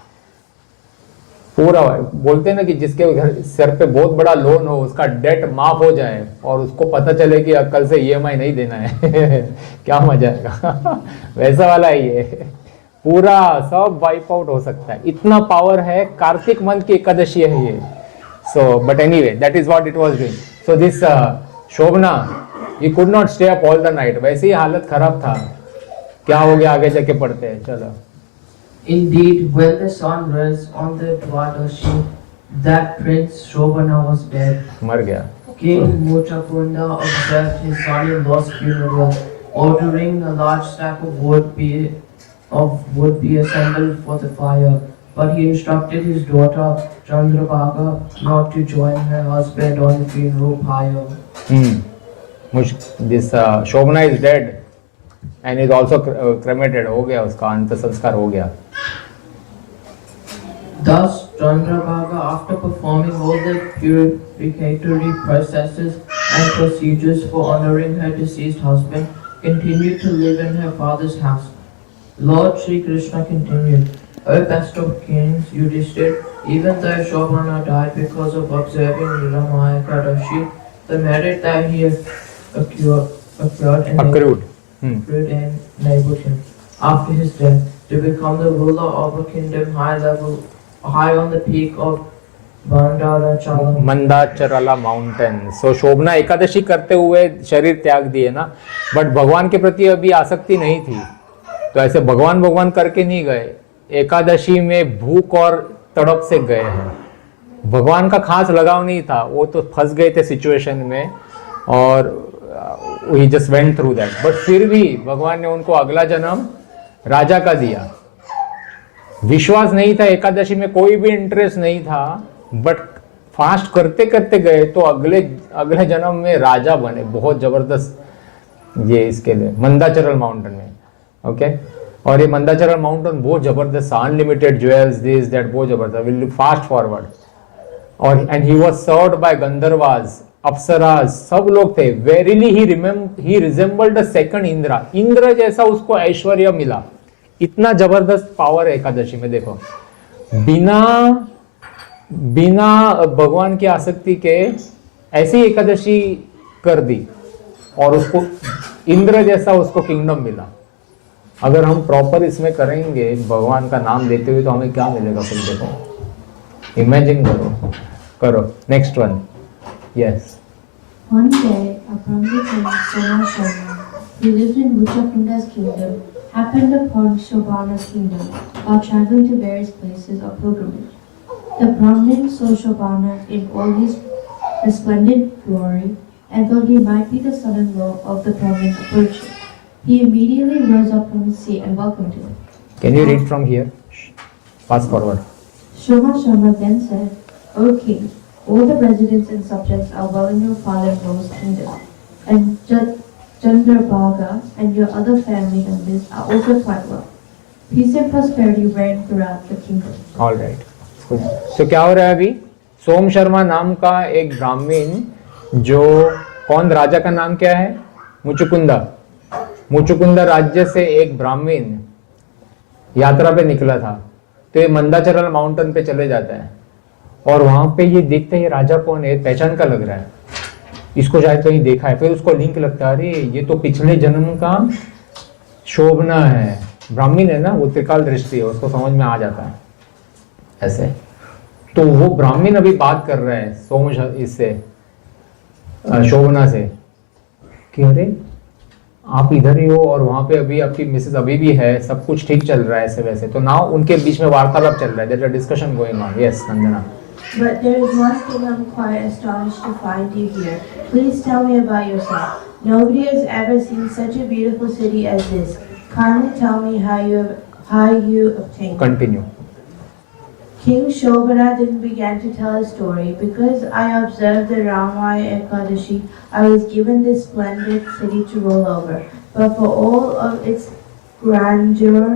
पूरा। बोलते हैं ना कि जिसके घर सर पे बहुत बड़ा लोन हो, उसका डेट माफ हो जाए और उसको पता चले कि अब कल से EMI नहीं देना है क्या मजा आएगा वैसा वाला है ये। पूरा सब वाइप आउट हो सकता है, इतना पावर है। कार्तिक मंथ की एकादशी है ये। So but anyway, that is what it was doing. So this Shobhana, he could not stay up all the night. वैसे ही हालत खराब था। क्या हो गया आगे जाके पढ़ते हैं, चलो। Indeed, when the sun rose on the Dwadashi, that Prince Shobana was dead. मर गया। King Muchakunda observed his son-in-law's funeral, ordering a large stack of wood be assembled for the fire. But he instructed his daughter Chandrabhaga not to join her husband on the funeral pyre. This Shobana is dead and is also cremated. हो गया, उसका अंत संस्कार हो गया। Thus, Chandrabhaga, after performing all the purificatory processes and procedures for honoring her deceased husband, continued to live in her father's house. Lord Sri Krishna continued, O best of kings, Yudhishthir, even though Shobana died because of observing Ramaya Kadashi, the merit that he accrued enabled him, after his death, to become the ruler of a kingdom high on the peak of Mandacharala mountain. So Shobhana Ekadashi करते हुए शरीर त्याग दिए ना, but भगवान के प्रति अभी आसक्ति नहीं थी, तो ऐसे भगवान भगवान करके नहीं गए। एकादशी में भूख और तड़प से गए हैं। भगवान का खास लगाव नहीं था, वो तो फंस गए थे सिचुएशन में और he just went through that। But फिर भी भगवान ने उनको अगला जन्म राजा का दिया। विश्वास नहीं था, एकादशी में कोई भी इंटरेस्ट नहीं था, बट फास्ट करते करते गए तो अगले जन्म में राजा बने। बहुत जबरदस्त ये इसके लिए मंदाचरल माउंटेन में। ओके, और ये मंदाचरल माउंटेन बहुत जबरदस्त, अनलिमिटेड ज्वेल्स, दिस दैट, बहुत जबरदस्त। Will look fast forward. और and he was served by Gandharvas, Apsaras, सब लोग थे। Verily he resembled the second Indra. Indra जैसा उसको ऐश्वर्य मिला। इतना जबरदस्त पावर है एकादशी में। देखो, बिना भगवान की आसक्ति के ऐसी एकादशी कर दी और उसको इंद्र जैसा उसको किंगडम मिला। अगर हम प्रॉपर इसमें करेंगे भगवान का नाम लेते हुए तो हमें क्या मिलेगा फिर? देखो, इमेजिन करो। Next one, yes. One day, a Pandit named Soma Sharma, who lived in Muchakunda's kingdom, happened upon Shobana's kingdom while traveling to various places of pilgrimage. The Brahmin saw Shobana in all his resplendent glory, and though he might be the son-in-law of the Brahmin approaching, he immediately rose up from his seat and welcomed him. Can you read from here? Fast forward. Soma Sharma then said, O king, all the residents and subjects are well in your father-in-law's kingdom, and Chandrabhaga and your other family members are also quite well. Peace and prosperity reign throughout the kingdom. All right. तो क्या हो रहा है अभी? सोम शर्मा नाम का एक ब्राह्मण, जो कौन, राजा का नाम क्या है? मुचुकुंदा राज्य से एक ब्राह्मण यात्रा पे निकला था। तो ये मंदाचरल माउंटेन पे चले जाता है और वहां पे ये देखते हैं ये राजा कौन है, पहचान का लग रहा है, इसको शायद कहीं देखा है। फिर उसको लिंक लगता है, अरे ये तो पिछले जन्म का शोभना है। ब्राह्मण है ना, वो त्रिकाल दृष्टि है, उसको समझ में आ जाता है ऐसे। तो वो ब्राह्मण अभी बात कर रहा है इससे शोभना से कि अरे आप इधर ही हो और वहां पे अभी आपकी मिसेस अभी भी है, सब कुछ ठीक चल रहा है ऐसे वैसे। तो नाउ उनके बीच में वार्तालाप चल रहा है, there is a discussion going on. Yes Nandana. But there is one thing I'm quite astonished to find you here. Please tell me about yourself. Nobody has ever seen such a beautiful city as this. Kindly tell me how you obtained it. Continue. King Shobana then began to tell his story. Because I observed the Ramaya Ekadashi, I was given this splendid city to rule over. But for all of its grandeur,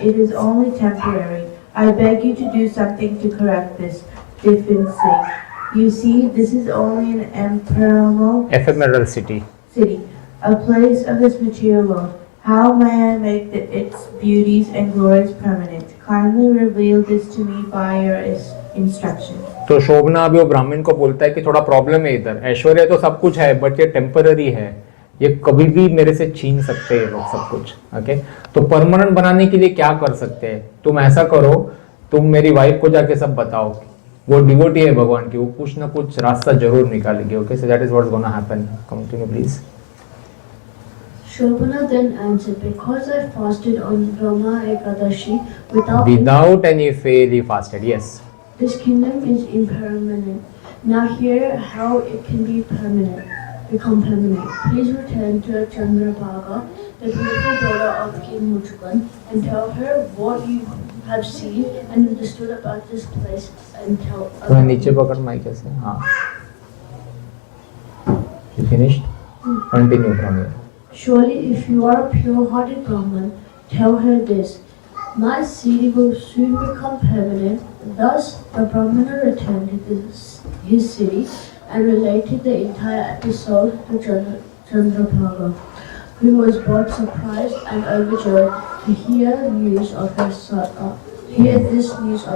it is only temporary. I beg you to do something to correct this deficiency. You see, this is only an ephemeral city. A place of this material world. How may I make its beauties and glories permanent? Kindly reveal this to me by your instruction. तो शोभना अभी वो ब्राह्मण को बोलता है कि थोड़ा problem है इधर, ऐश्वर्य तो सब कुछ है बट ये टेम्पररी है, ये कभी भी मेरे से छीन सकते हैं लोग सब कुछ। ओके, तो परमानेंट बनाने के लिए क्या कर सकते हैं? तुम ऐसा करो, तुम मेरी वाइफ को जाके सब बताओ, वो डिवोटी है भगवान की, वो कुछ ना कुछ रास्ता जरूर निकालेगी। Okay, so that is what's gonna happen. Continue please. Shobhana then answered, because I fasted on Brahma Ekadashi without any fail he fasted. Yes. This kingdom is impermanent. Now hear how it can become permanent. Please return to Chandrabhaga, the beautiful daughter of King Muchukan, and tell her what you have seen and understood about this place, and tell. तो नीचे पकड़ mic ऐसे। हाँ। You finished? Continue from here. Surely, if you are a pure-hearted Brahman, tell her this. My city will soon become permanent. Thus, the Brahmana returned to his city and related the entire episode to Chandrabhaga, who was both surprised and overjoyed to hear this news of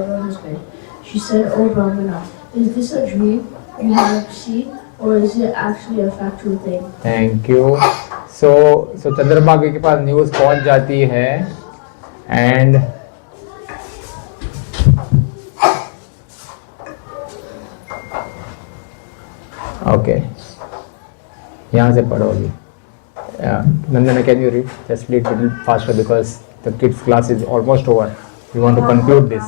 her husband. She said, "O Brahmana, is this a dream you have seen, or is it actually a factual thing?" Thank you. So Chandrabhaga के पास news पहुंच जाती है and okay, यहाँ से पढ़ोगी। Nandana, can you read? Just read a little faster because the kids' class is almost over. We want to conclude this.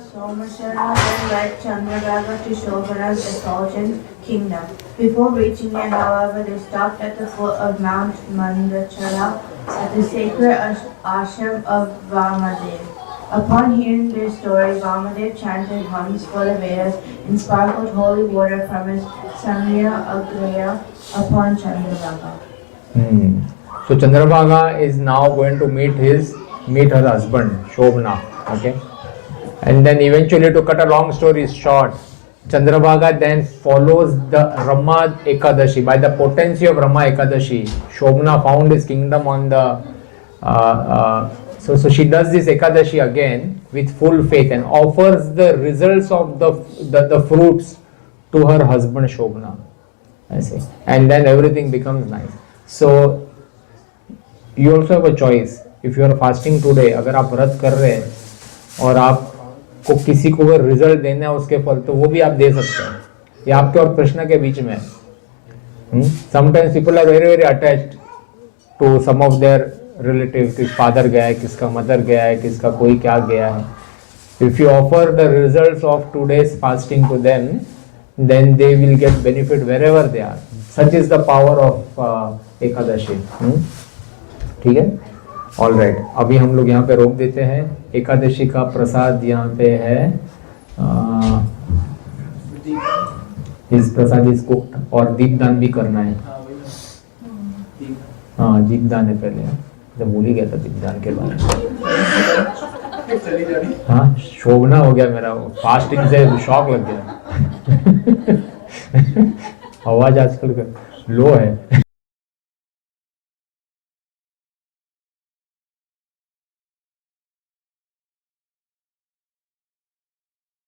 Somasana then led Chandrabhaga to Shobhana's effulgent kingdom. Before reaching it, however, they stopped at the foot of Mount Mandachala at the sacred ashram of Vamadev. Upon hearing their story, Vamadev chanted hymns for the Vedas and sparkled holy water from his Samya Agraya upon Chandrabhaga. So Chandrabhaga is now going to meet her husband Shobhana. Okay. And then eventually, to cut a long story short, Chandrabhaga then follows the Rama Ekadashi. By the potency of Rama Ekadashi, Shobhana found his kingdom on the so she does this Ekadashi again with full faith and offers the results of the fruits to her husband Shobhana. I see. And then everything becomes nice. So you also have a choice. If you are fasting today, अगर आप व्रत कर रहे हैं और आपको किसी को रिजल्ट देना है उसके फल, तो वो भी आप दे सकते हैं। ये आपके और कृष्ण के बीच में है। Sometimes people are very very attached to some of their relative, किस फादर गया है, किसका मदर गया है, किसका कोई क्या गया है। If you offer the results of today's fasting to them, then they will get benefit wherever they are. Such is the power of Ekadashi. ठीक है, ऑल राइट। अभी हम लोग यहाँ पे रोक देते हैं। एकादशी का प्रसाद यहाँ पे है, इस प्रसाद इसको, और दीपदान भी करना है। हाँ, दीपदान है पहले, तो भूल ही गया था दीपदान के बारे में। हाँ, शोभना हो गया मेरा, फास्टिंग से शौक लग गया। आवाज आजकल लो है।